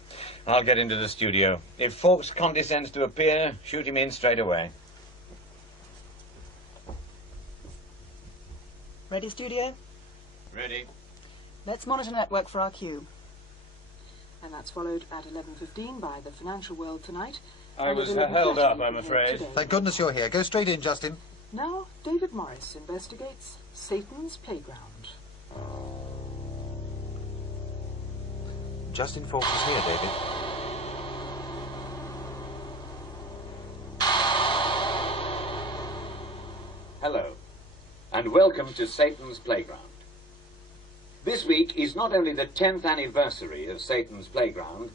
I'll get into the studio. If Fawkes condescends to appear, shoot him in straight away. Ready, studio? Ready. Let's monitor network for our cue. And that's followed at 11:15 by the Financial World Tonight. I was held up, I'm afraid. Thank goodness you're here. Go straight in, Justin. Now, David Morris investigates Satan's Playground. Justin Fawkes is here, David. Hello, and welcome to Satan's Playground. This week is not only the 10th anniversary of Satan's Playground,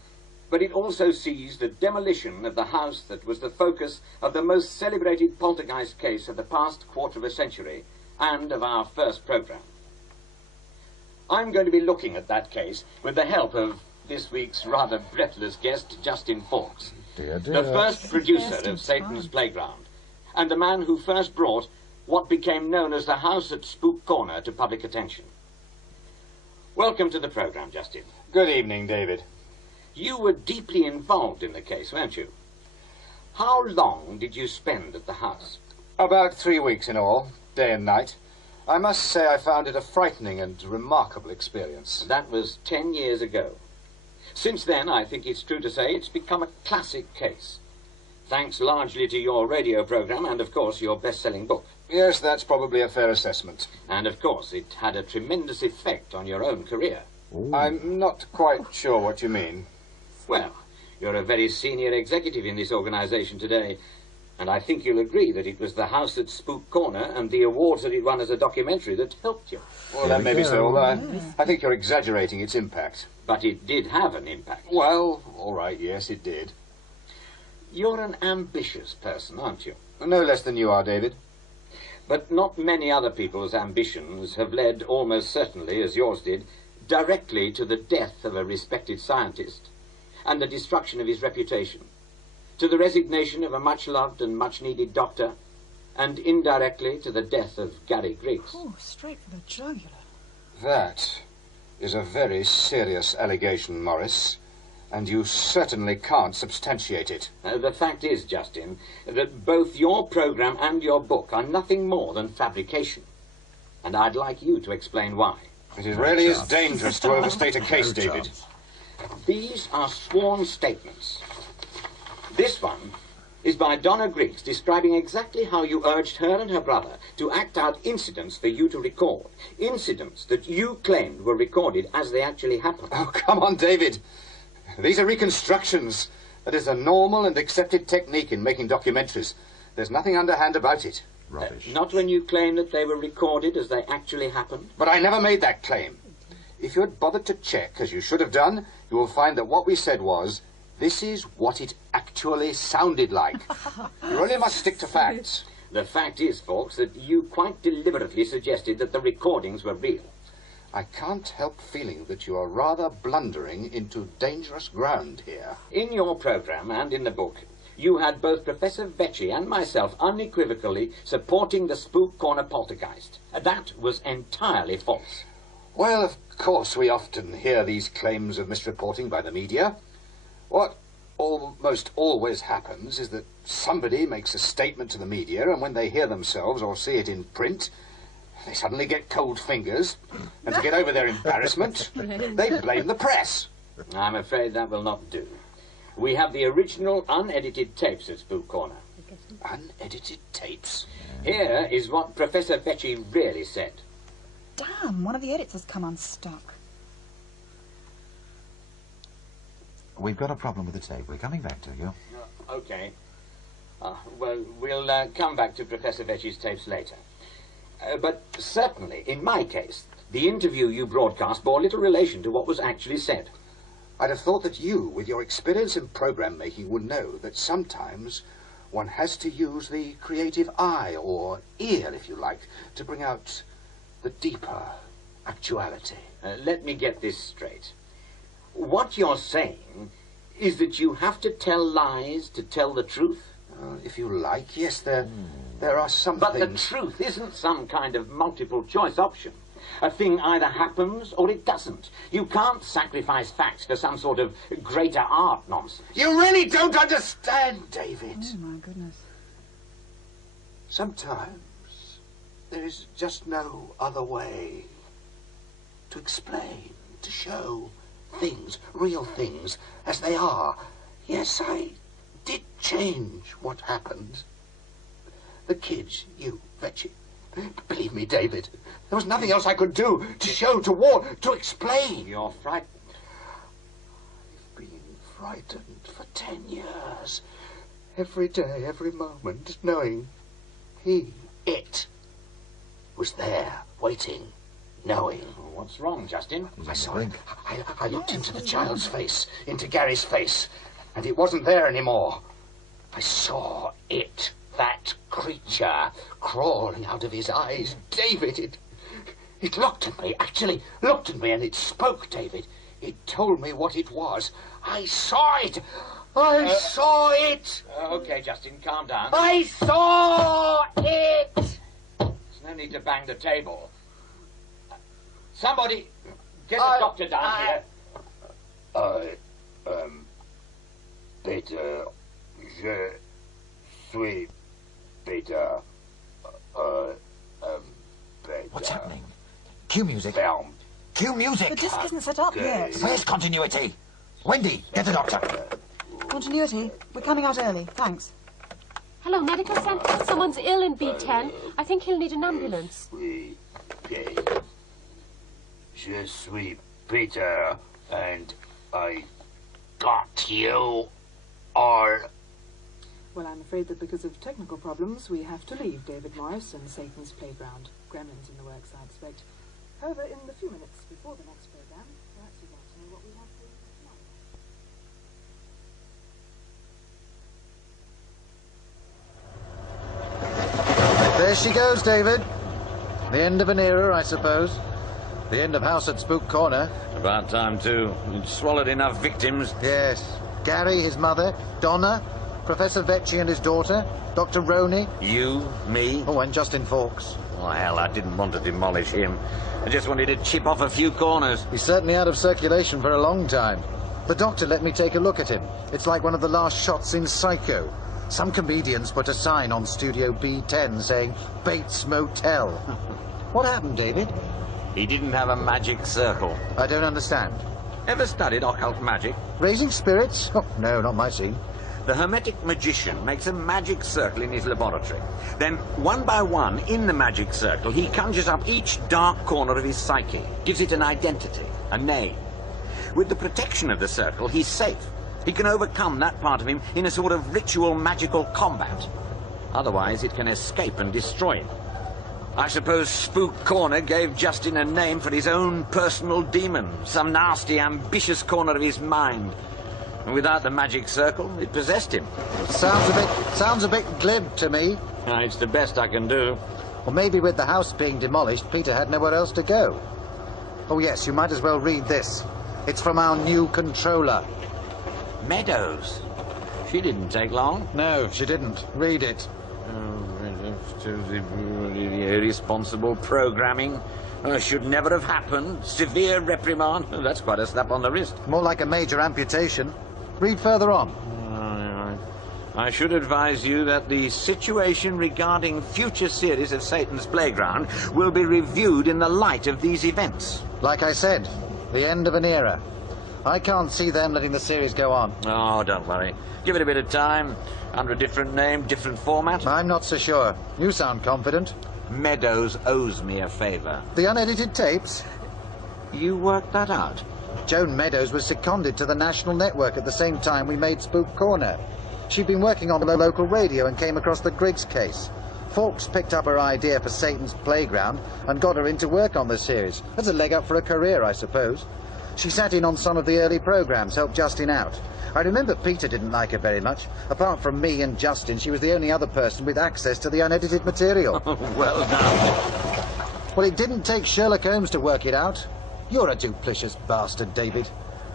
but it also sees the demolition of the house that was the focus of the most celebrated poltergeist case of the past quarter of a century and of our first programme. I'm going to be looking at that case with the help of this week's rather breathless guest, Justin Fawkes, the first producer of Satan's Playground, and the man who first brought what became known as the house at Spook Corner to public attention. Welcome to the programme, Justin. Good evening, David. You were deeply involved in the case, weren't you? How long did you spend at the house? About 3 weeks in all, day and night. I must say I found it a frightening and remarkable experience. That was 10 years ago. Since then, I think it's true to say it's become a classic case. Thanks largely to your radio programme and, of course, your best-selling book. Yes, that's probably a fair assessment. And, of course, it had a tremendous effect on your own career. Ooh. I'm not quite sure what you mean. Well, you're a very senior executive in this organisation today, and I think you'll agree that it was the house at Spook Corner and the awards that it won as a documentary that helped you. Well, that may be so, although I think you're exaggerating its impact. But it did have an impact. Well, all right, yes, it did. You're an ambitious person, aren't you? No less than you are, David. But not many other people's ambitions have led, almost certainly, as yours did, directly to the death of a respected scientist and the destruction of his reputation, to the resignation of a much-loved and much-needed doctor, and indirectly to the death of Gary Griggs. Oh, straight for the jugular. That is a very serious allegation, Morris, and you certainly can't substantiate it. The fact is, Justin, that both your programme and your book are nothing more than fabrication, and I'd like you to explain why. It really is dangerous to overstate a case, David. These are sworn statements. This one is by Donna Griggs, describing exactly how you urged her and her brother to act out incidents for you to record. Incidents that you claimed were recorded as they actually happened. Oh, come on, David. These are reconstructions. That is a normal and accepted technique in making documentaries. There's nothing underhand about it. Rubbish. Not when you claim that they were recorded as they actually happened? But I never made that claim. If you had bothered to check, as you should have done, you will find that what we said was, this is what it actually sounded like. You really must stick to facts. The fact is, Fawkes, that you quite deliberately suggested that the recordings were real. I can't help feeling that you are rather blundering into dangerous ground here. In your programme and in the book, you had both Professor Vetchy and myself unequivocally supporting the Spook Corner poltergeist. That was entirely false. Well, of course, we often hear these claims of misreporting by the media. What almost always happens is that somebody makes a statement to the media, and when they hear themselves or see it in print, they suddenly get cold fingers, and to get over their embarrassment, they blame the press. I'm afraid that will not do. We have the original unedited tapes at Spook Corner. Unedited tapes? Here is what Professor Vetchy really said. Damn, one of the edits has come unstuck. We've got a problem with the tape. We're coming back to you. OK. Well, we'll come back to Professor Vetchy's tapes later. But certainly, in my case, the interview you broadcast bore little relation to what was actually said. I'd have thought that you, with your experience in program making, would know that sometimes one has to use the creative eye, or ear, if you like, to bring out the deeper actuality. Let me get this straight. What you're saying is that you have to tell lies to tell the truth? If you like, yes, there are some But things... the truth isn't some kind of multiple-choice option. A thing either happens or it doesn't. You can't sacrifice facts for some sort of greater art nonsense. You really don't understand, David. Oh, my goodness. Sometimes there is just no other way to explain, to show things, real things, as they are. Yes, I did change what happened. The kids, you, Vetchy. Believe me, David, there was nothing else I could do to show, to warn, to explain. You're frightened. I've been frightened for 10 years. Every day, every moment, knowing it was there, waiting. knowing. What's wrong, Justin? I saw it. I looked into the child's face, into Gary's face, and it wasn't there anymore. I saw it, that creature, crawling out of his eyes. David, it looked at me, actually looked at me, and it spoke, David. It told me what it was. I saw it! I saw it! Okay, Justin, calm down. I saw it! There's no need to bang the table. Somebody, get a doctor down here. Peter, je suis Peter. Peter. What's happening? Cue music. Film. Cue music. The disc isn't set up yet. Where's continuity? Wendy, get the doctor. Continuity. We're coming out early. Thanks. Hello, medical centre. Someone's ill in B10. I think he'll need an ambulance. Je suis Peter, and I got you all. Well, I'm afraid that because of technical problems, we have to leave David Morris and Satan's Playground. Gremlins in the works, I expect. However, in the few minutes before the next program, perhaps you'd like to know what we have for you tonight. There she goes, David. The end of an era, I suppose. The end of House at Spook Corner. About time, too. You'd swallowed enough victims. Yes. Gary, his mother, Donna, Professor Vecchi and his daughter, Dr. Roney. You, me. Oh, and Justin Fawkes. Oh, hell, I didn't want to demolish him. I just wanted to chip off a few corners. He's certainly out of circulation for a long time. The doctor let me take a look at him. It's like one of the last shots in Psycho. Some comedians put a sign on Studio B10 saying, Bates Motel. What happened, David? He didn't have a magic circle. I don't understand. Ever studied occult magic? Raising spirits? Oh, no, not my scene. The Hermetic magician makes a magic circle in his laboratory. Then, one by one, in the magic circle, he conjures up each dark corner of his psyche, gives it an identity, a name. With the protection of the circle, he's safe. He can overcome that part of him in a sort of ritual magical combat. Otherwise, it can escape and destroy him. I suppose Spook Corner gave Justin a name for his own personal demon, some nasty, ambitious corner of his mind. And without the magic circle, it possessed him. Sounds a bit glib to me. It's the best I can do. Or maybe with the house being demolished, Peter had nowhere else to go. Oh yes, you might as well read this. It's from our new controller. Meadows. She didn't take long. No, she didn't. Read it. Irresponsible programming. Should never have happened. Severe reprimand. That's quite a slap on the wrist. More like a major amputation. Read further on. I should advise you that the situation regarding future series of Satan's Playground will be reviewed in the light of these events. Like I said, the end of an era. I can't see them letting the series go on. Oh, don't worry. Give it a bit of time. Under a different name, different format. I'm not so sure. You sound confident. Meadows owes me a favour. The unedited tapes? You worked that out? Joan Meadows was seconded to the national network at the same time we made Spook Corner. She'd been working on the local radio and came across the Griggs case. Fawkes picked up her idea for Satan's Playground and got her into work on the series. That's a leg up for a career, I suppose. She sat in on some of the early programmes, helped Justin out. I remember Peter didn't like her very much. Apart from me and Justin, she was the only other person with access to the unedited material. Well done. Well, it didn't take Sherlock Holmes to work it out. You're a duplicitous bastard, David.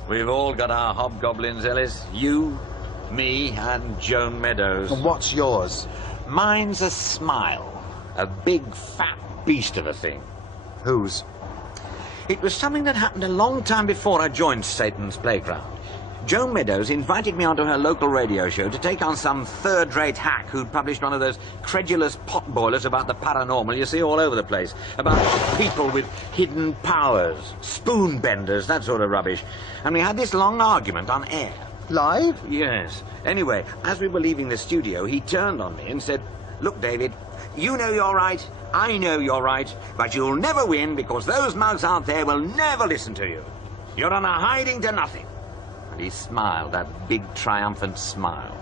We've all got our hobgoblins, Ellis. You, me, and Joan Meadows. And what's yours? Mine's a smile. A big, fat beast of a thing. Whose? It was something that happened a long time before I joined Satan's Playground. Joan Meadows invited me onto her local radio show to take on some third-rate hack who'd published one of those credulous potboilers about the paranormal you see all over the place. About people with hidden powers, spoon benders, that sort of rubbish. And we had this long argument on air. Live? Yes. Anyway, as we were leaving the studio, he turned on me and said, "Look, David, you know you're right, I know you're right, but you'll never win because those mugs out there will never listen to you. You're on a hiding to nothing." And he smiled, that big triumphant smile.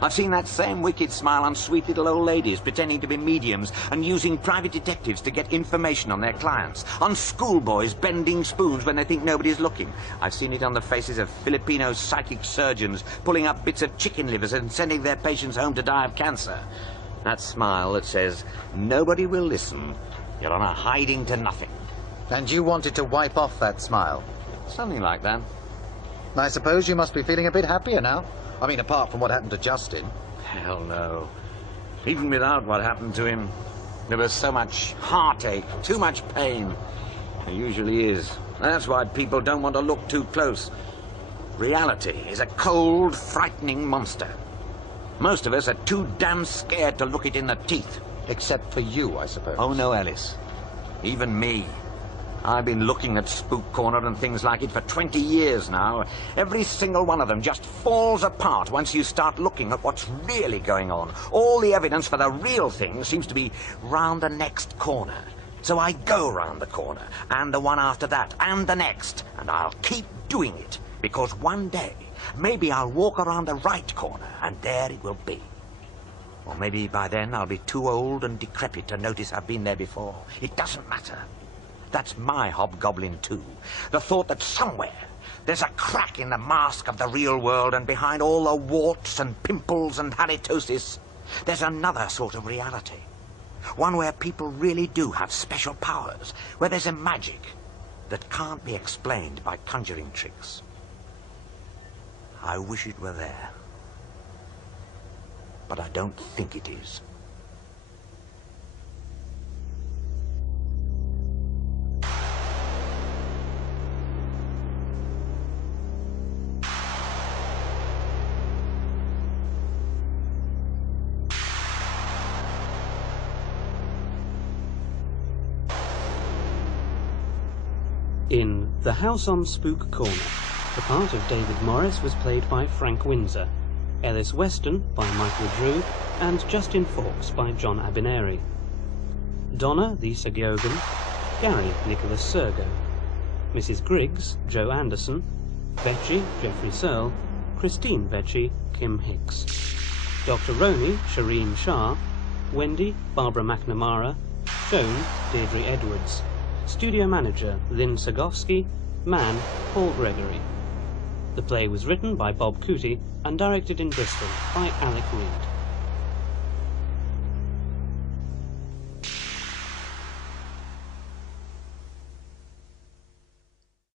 I've seen that same wicked smile on sweet little old ladies pretending to be mediums and using private detectives to get information on their clients, on schoolboys bending spoons when they think nobody's looking. I've seen it on the faces of Filipino psychic surgeons pulling up bits of chicken livers and sending their patients home to die of cancer. That smile that says, nobody will listen, you're on a hiding to nothing. And you wanted to wipe off that smile? Something like that. I suppose you must be feeling a bit happier now. I mean, apart from what happened to Justin. Hell no. Even without what happened to him, there was so much heartache, too much pain. There usually is. That's why people don't want to look too close. Reality is a cold, frightening monster. Most of us are too damn scared to look it in the teeth. Except for you, I suppose. Oh, no, Ellis. Even me. I've been looking at Spook Corner and things like it for 20 years now. Every single one of them just falls apart once you start looking at what's really going on. All the evidence for the real thing seems to be round the next corner. So I go round the corner, and the one after that, and the next, and I'll keep doing it, because one day, maybe I'll walk around the right corner, and there it will be. Or maybe by then I'll be too old and decrepit to notice I've been there before. It doesn't matter. That's my hobgoblin too. The thought that somewhere there's a crack in the mask of the real world, and behind all the warts and pimples and halitosis, there's another sort of reality. One where people really do have special powers, where there's a magic that can't be explained by conjuring tricks. I wish it were there. But I don't think it is. In The House on Spook Corner, the part of David Morris was played by Frank Windsor, Ellis Weston by Michael Drew, and Justin Fawkes by John Abineri. Donna, Lisa Giogan, Gary, Nicholas Sergo, Mrs. Griggs, Joe Anderson, Vetchi, Jeffrey Searle, Christine Vetchi, Kim Hicks, Dr. Roney, Shireen Shah, Wendy, Barbara McNamara, Joan, Deirdre Edwards, Studio Manager, Lynn Sagowski, Man, Paul Gregory. The play was written by Bob Cootie and directed in Bristol by Alec Reed.